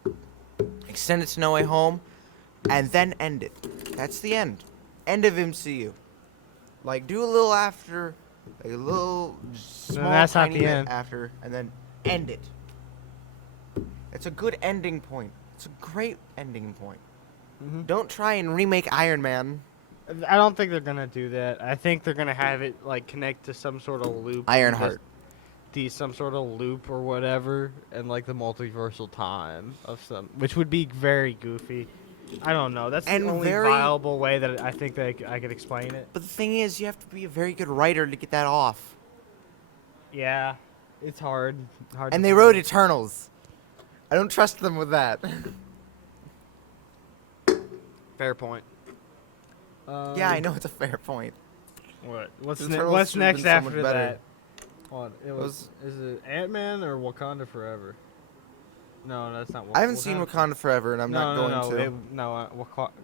extend it to No Way Home, and then end it. That's the end. End of MCU. Like, do a little after, like a little small, that's not tiny the bit end. after, and then end it. It's a good ending point. It's a great ending point. Don't try and remake Iron Man. I don't think they're gonna do that. I think they're gonna have it like connect to some sort of loop. Ironheart. Some sort of loop or whatever, and like the multiversal time of some, which would be very goofy. I don't know. That's And the only very- viable way that I think that I could explain it. But the thing is, you have to be a very good writer to get that off. Yeah, it's hard. And they wrote Eternals. I don't trust them with that. Fair point. Yeah, I know it's a fair point. What? What's Eternals what's should've next been so after much better. that? What? It was. Is it Ant-Man or Wakanda Forever? No, that's not. I haven't seen Wakanda Forever, and I'm not going to.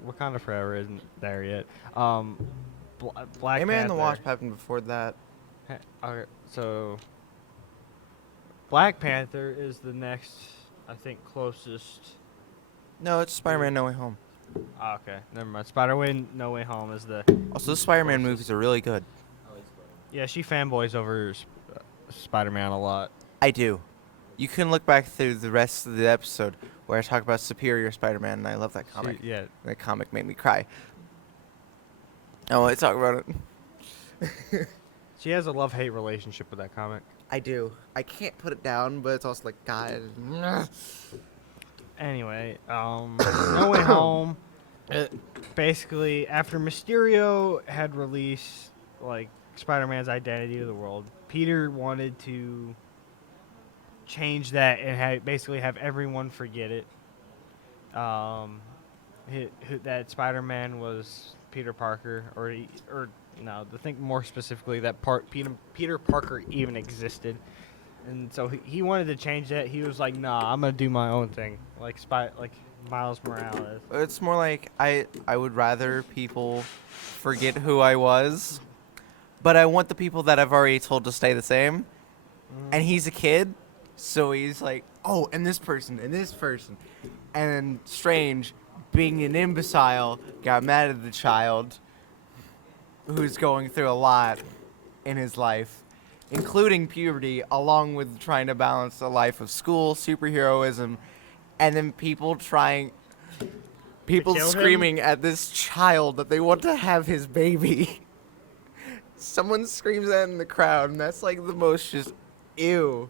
Wakanda Forever isn't there yet. Black Ant-Man and the Panther. Wasp happened before that. Okay, so Black Panther is the next, I think, closest. No, it's Spider-Man No Way Home. Oh, okay, never mind. Spider-Man No Way Home is the. Also, the Spider-Man movies are really good. Yeah, she fanboys over Spider-Man a lot. I do. You can look back through the rest of the episode where I talk about Superior Spider-Man, and I love that comic. Yeah, That comic made me cry. I want to talk about it. she has a love-hate relationship with that comic. I do. I can't put it down, but it's also like, God. Anyway, No Way Home. Basically, after Mysterio had released like Spider-Man's identity to the world, Peter wanted to change that and basically have everyone forget it. That Spider-Man was Peter Parker, or no, to think more specifically that Peter Parker even existed, and so he wanted to change that. He was like, "Nah, I'm gonna do my own thing, like Miles Morales." It's more like I would rather people forget who I was, but I want the people that I've already told to stay the same. And he's a kid, so he's like, oh, and this person, and this person. And Strange, being an imbecile, got mad at the child who's going through a lot in his life, including puberty, along with trying to balance a life of school, superheroism, and then people kill him? screaming at this child that they want to have his baby. Someone screams that in the crowd, and that's like the most just ew.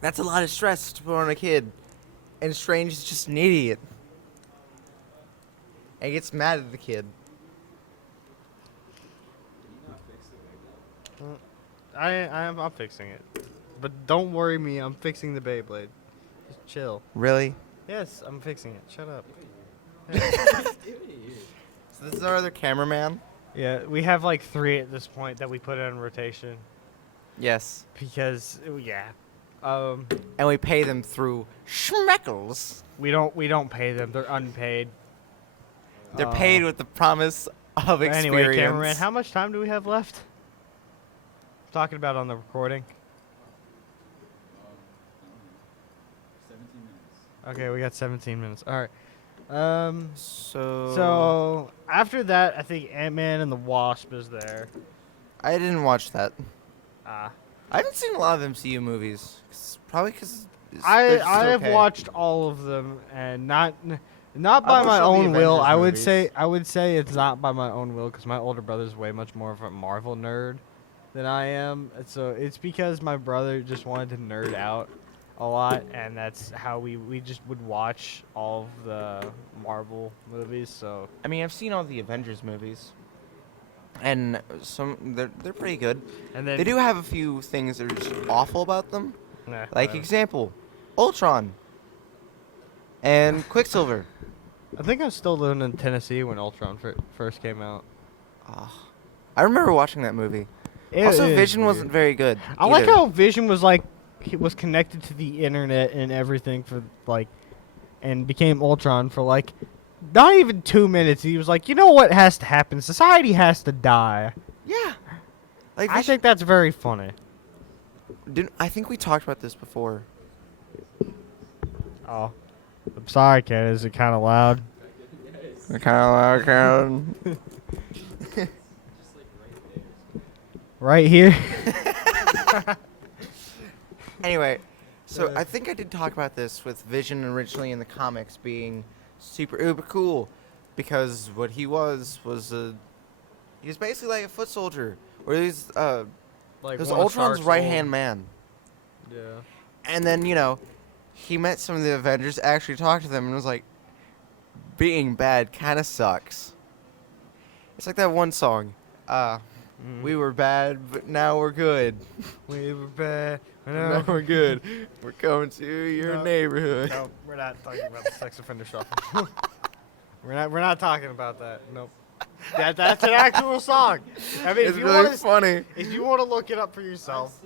That's a lot of stress to put on a kid. And Strange is just an idiot. And he gets mad at the kid. I'm fixing it, but don't worry me. I'm fixing the Beyblade. Just chill. Really? Yes, I'm fixing it. Shut up. So this is our other cameraman? Yeah, we have like 3 at this point that we put in rotation Yes. because And we pay them through schmeckles. we don't pay them. They're unpaid. They're paid with the promise of But experience. anyway, cameraman, how much time do we have left? I'm talking about on the recording. 17 minutes. Okay, we got 17 minutes. All right. So After that, I think Ant-Man and the Wasp is there. I didn't watch that. Ah. I haven't seen a lot of MCU movies. Probably because I have watched all of them, and not by watched my all the own will. Avengers I would say it's not by my own will because my older brother's way much more of a Marvel nerd than I am. So it's because my brother just wanted to nerd out a lot, and that's how we just would watch all of the Marvel movies. So I mean, I've seen all the Avengers movies, and they're pretty good. and then They do have a few things that are just awful about them. Nah, Like whatever. example, Ultron and Quicksilver. I think I was still living in Tennessee when Ultron first came out. I remember watching that movie. It Also, is Vision weird. wasn't very good. I like either. how Vision was like he was connected to the internet and everything for like, and became Ultron for like not even 2 minutes. He was like, you know what has to happen? Society has to die. Yeah. Like I Vision, think that's very funny. I think we talked about this before. Oh, I'm sorry, Ken. Is it kind of loud? Right here. Anyway, so I think I did talk about this with Vision originally in the comics being super uber cool, because what he was he was basically like a foot soldier, or he's Like he was one of Ultron's Stark's right hand old- man. Yeah. And then he met some of the Avengers, actually talked to them, and was like, being bad kind of sucks. It's like that one song. We were bad, but now we're good. We were bad. Now we're good. We're coming to your No. neighborhood. No, we're not talking about the sex offender shuffle. We're not talking about that. Nope. That's an actual song. I mean, It's if you really want to funny. if you want to look it up for yourself.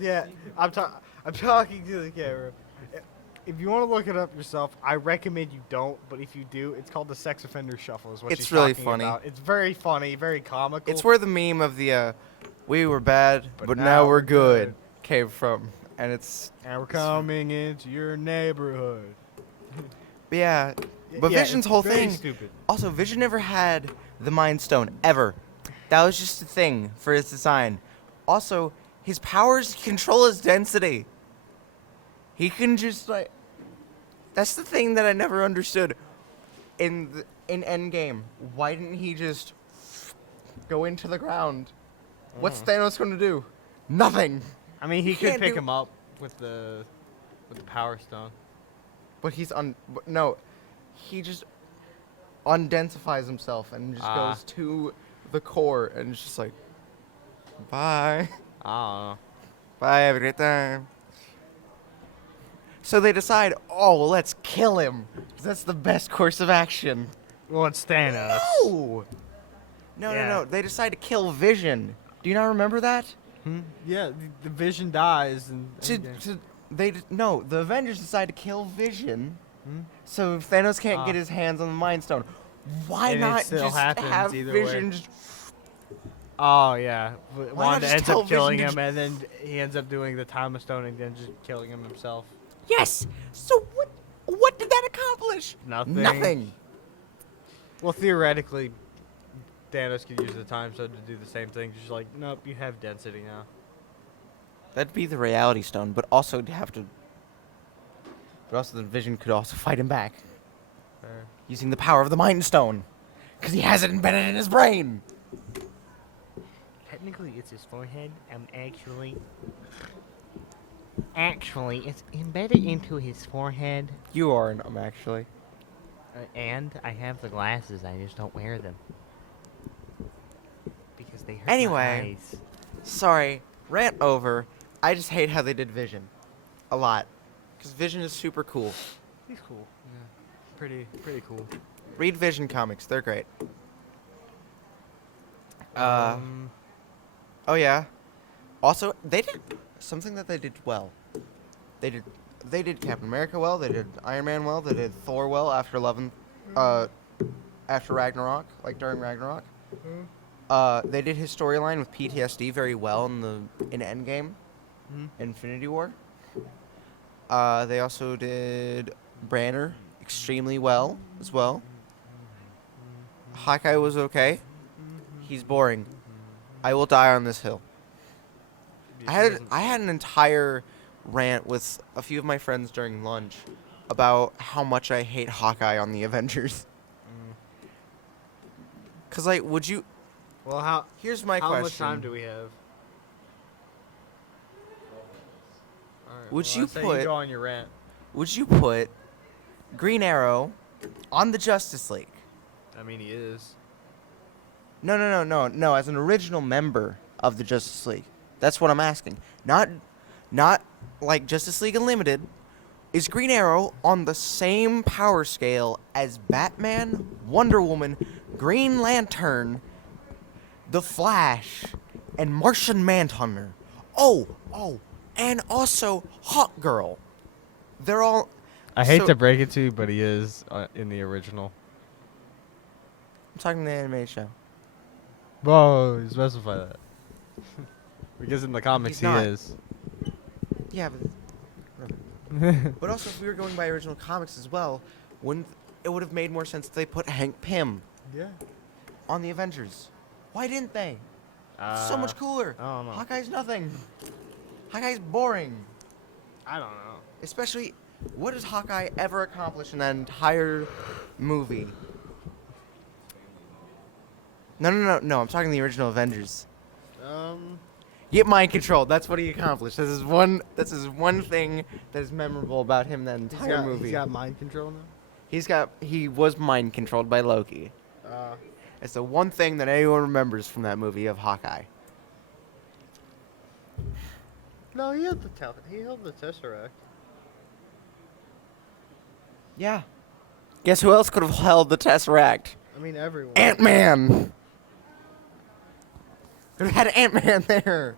Yeah, I'm talking to the camera. If you want to look it up yourself, I recommend you don't. But if you do, it's called the Sex Offender Shuffle. Is what It's she's really talking funny. about. It's very funny, very comical. It's where the meme of the we were bad, but now we're good came from. And it's and we're coming into your neighborhood. yeah. But Yeah, Vision's it's whole very thing. Stupid. Also, Vision never had the Mind Stone ever. That was just a thing for his design. Also, his powers control his density. He can just like. That's the thing that I never understood. In Endgame, why didn't he just go into the ground? What's Thanos going to do? Nothing. I mean, he He could can't pick do- him up with the Power Stone. But no, he just undensifies himself and just goes to the core and it's just like, bye. I don't know. Bye, have a great time. So they decide, oh, well, let's kill him. 'Cause that's the best course of action. Well, it's Thanos. No! No, Yeah. no, no. They decide to kill Vision. Do you not remember that? Yeah, the Vision dies, and No, the Avengers decide to kill Vision. So if Thanos can't get his hands on the Mind Stone, why And it not still just happens have either way. Vision just oh yeah, not Wanda just ends tell up killing Vision to him, and then he ends up doing the Time Stone and then just killing him himself. Yes. So what did that accomplish? Nothing. Nothing. Well, theoretically, Thanos could use the Time Stone to do the same thing. Just like, nope, you have density now. That'd be the Reality Stone, but also to have to. But also the Vision could also fight him back Fair. using the power of the Mind Stone, because he has it embedded in his brain. Technically, it's his forehead. Actually, it's embedded into his forehead. You are, actually. And I have the glasses. I just don't wear them because they hurt Anyway. my eyes. Sorry, rant over. I just hate how they did Vision. A lot. Because Vision is super cool. He's cool. Yeah, pretty cool. Read Vision comics, they're great. Oh yeah. Also, they did something that they did well. They did Captain America well, they did Iron Man well, they did Thor well after after Ragnarok, like during Ragnarok. They did his storyline with PTSD very well in Endgame, Infinity War. They also did Banner extremely well as well. Hawkeye was okay. He's boring. I will die on this hill. I had an entire rant with a few of my friends during lunch about how much I hate Hawkeye on the Avengers. Cause like, would you? Well, Here's my how question. much time do we have? All right, Would well, you I'd say put- go on your rant? Would you put Green Arrow on the Justice League? I mean, he is. No. As an original member of the Justice League. That's what I'm asking. Not like Justice League Unlimited. Is Green Arrow on the same power scale as Batman, Wonder Woman, Green Lantern, The Flash, and Martian Manhunter? Oh, and also Hawk Girl. They're all. I hate so- to break it to you, but he is in the original. I'm talking the anime show. Whoa, you specify that. Because in the comics He's he not. is. Yeah, but also if we were going by original comics as well, it would have made more sense if they put Hank Pym Yeah. on the Avengers. Why didn't they? So much cooler. I don't know. Hawkeye's nothing. Hawkeye's boring. I don't know. Especially, what does Hawkeye ever accomplish in that entire movie? No. I'm talking the original Avengers. Get mind control. That's what he accomplished. This is one thing that is memorable about him that entire movie. He's got mind control now. He was mind controlled by Loki. It's the one thing that anyone remembers from that movie of Hawkeye. No, he held the Tesseract. Yeah. Guess who else could have held the Tesseract? I mean, everyone. Ant-Man. Could have had Ant-Man there.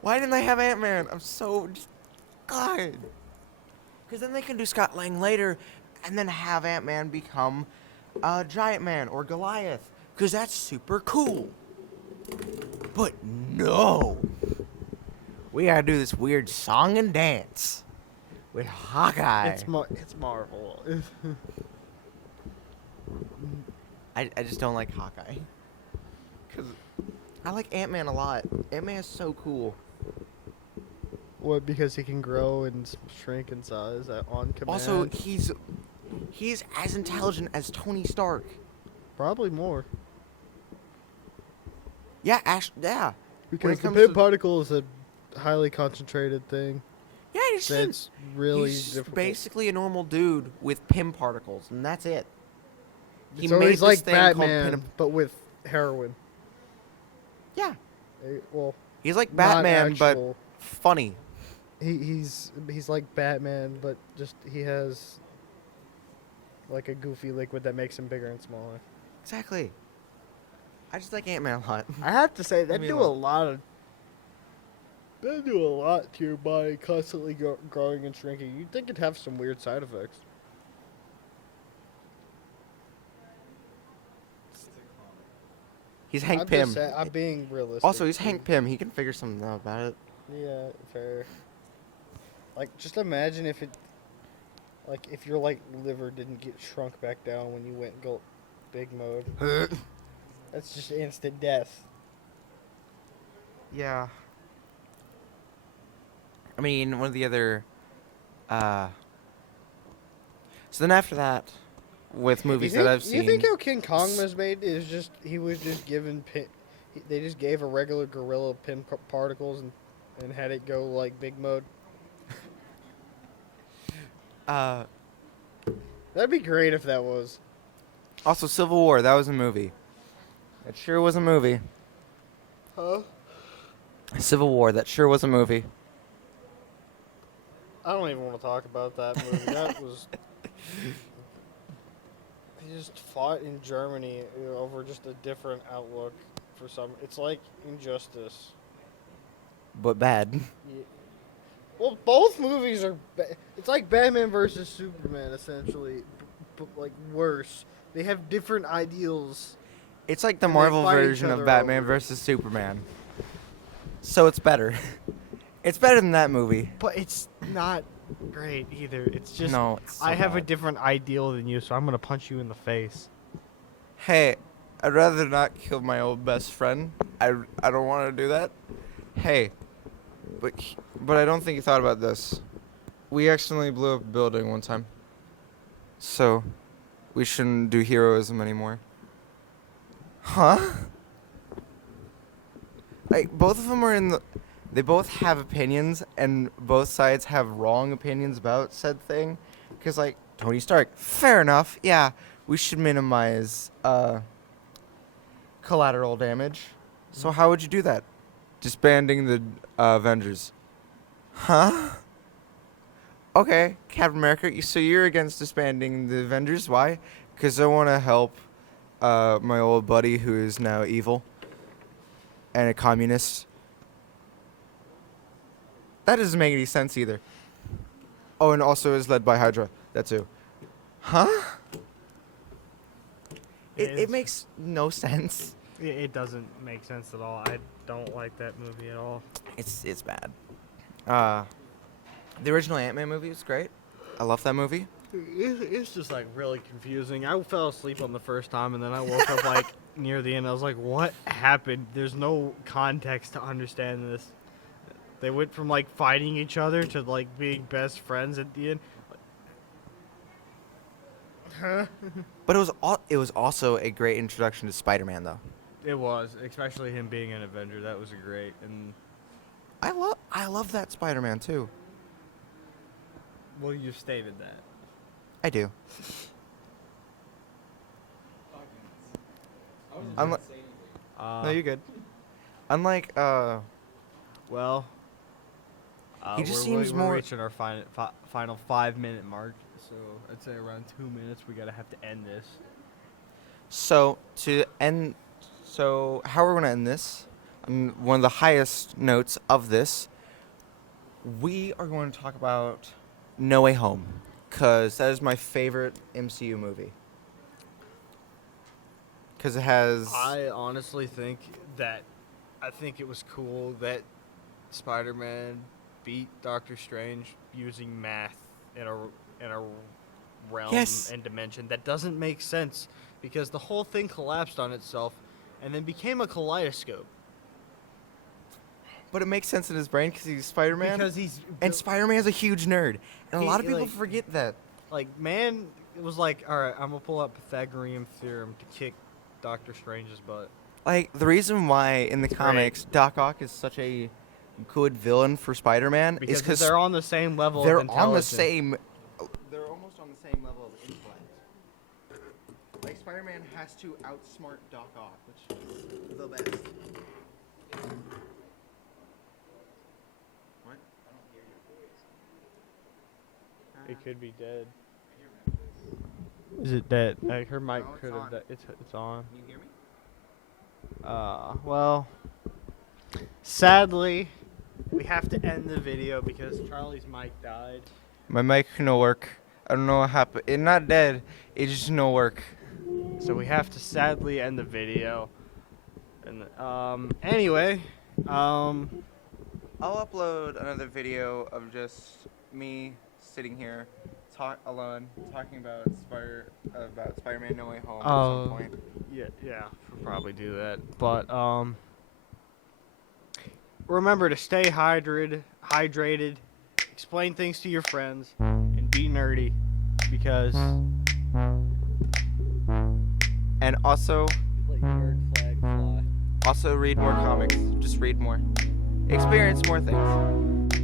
Why didn't they have Ant-Man? I'm so God. Because then they can do Scott Lang later, and then have Ant-Man become Giant Man or Goliath. Because that's super cool. But no. We gotta do this weird song and dance with Hawkeye. It's Marvel. I just don't like Hawkeye. Because I like Ant-Man a lot. Ant-Man is so cool. What? Because he can grow and shrink in size on command. Also, he's as intelligent as Tony Stark. probably more. Yeah, yeah. When Because it the comes pit to- particle is a highly concentrated thing. Yeah, he's That's really he's difficult. basically a normal dude with Pym particles, and that's it. He So made he's this like thing called Batman, Pym- but with heroin. Yeah, Well, he's like not Batman, but actual- funny. He's like Batman, but just he has like a goofy liquid that makes him bigger and smaller. Exactly. I just like Ant-Man a lot. I have to say Leave that me do alone. a lot to your body, constantly growing and shrinking. You'd think it'd have some weird side effects. He's Hank I'm Pym. I'm being realistic. Also, he's Hank Pym. He can figure something out about it. Yeah, fair. Like, just imagine if it, like, if your like liver didn't get shrunk back down when you went go big mode. That's just instant death. Yeah. I mean, one of the other. So then after that, with movies that I've seen. You think how King Kong was made is just he was just given they just gave a regular gorilla pin particles and had it go like big mode. That'd be great if that was. Also, Civil War. That was a movie. That sure was a movie. Huh? Civil War. That sure was a movie. I don't even want to talk about that movie. That was. They just fought in Germany over just a different outlook for some. It's like Injustice. But bad. Yeah. Well, both movies are. It's like Batman versus Superman, essentially, but like worse. They have different ideals. It's like the And they Marvel fight each version of other Batman over it. versus Superman. So it's better. It's better than that movie. But it's not great either. It's just. No, it's so I have a bad. different ideal than you, so I'm gonna punch you in the face. Hey, I'd rather not kill my old best friend. I don't want to do that. Hey, but I don't think you thought about this. We accidentally blew up a building one time. So, we shouldn't do heroism anymore. Huh? Like, both of them are in the... They both have opinions, and both sides have wrong opinions about said thing. Because, like, Tony Stark, fair enough, yeah, we should minimize collateral damage. So how would you do that? Disbanding the Avengers. Huh? Okay, Captain America, so you're against disbanding the Avengers. Why? Because I want to help my old buddy who is now evil and a communist. That doesn't make any sense either. Oh, and also is led by Hydra. That too. Huh? It makes no sense. It doesn't make sense at all. I don't like that movie at all. It's bad. The original Ant-Man movie was great. I love that movie. It's just like really confusing. I fell asleep on the first time, and then I woke up like near the end. I was like, "What happened?" There's no context to understand this. They went from like fighting each other to like being best friends at the end. Huh? But it was also a great introduction to Spider-Man, though. It was, especially him being an Avenger. That was great, and I love that Spider-Man too. well, you stated that. I do. 5 minutes. I wasn't I'm trying li- to say anything. No, you're good. Unlike Well, He just we're seems more- reaching our final 5-minute mark, so I'd say around 2 minutes we gotta have to end this. So how we're gonna end this? One of the highest notes of this. We are going to talk about No Way Home, because that is my favorite MCU movie. Because it has. I honestly think it was cool that Spider-Man beat Doctor Strange using math in a realm Yes. and dimension that doesn't make sense because the whole thing collapsed on itself and then became a kaleidoscope. But it makes sense in his brain because he's Spider-Man. Because he's and Spider-Man's a huge nerd, and a lot of people like- forget that. like man it was like, all right, I'm gonna pull up Pythagorean theorem to kick Doctor Strange's butt. Like, the reason why in the It's comics Doc Ock is such a good villain for Spider-Man is Because because they're on the same level they're of on the intelligence. same. They're almost on the same level of intellect. Like, Spider-Man has to outsmart Doc Ock, which is the best. It could be dead. Is it dead? Like her mic could have. It's on. Can you hear me? Well, sadly, we have to end the video because Charlie's mic died. My mic no work. I don't know what happened. It's not dead. It just no work. So we have to sadly end the video. And anyway, I'll upload another video of just me sitting here, alone, talking about Spider-Man No Way Home at some point. yeah, we'll probably do that. But remember to stay hydrated, explain things to your friends, and be nerdy because. And also, Let your nerd flag fly. read more comics. Just read more. Experience more things.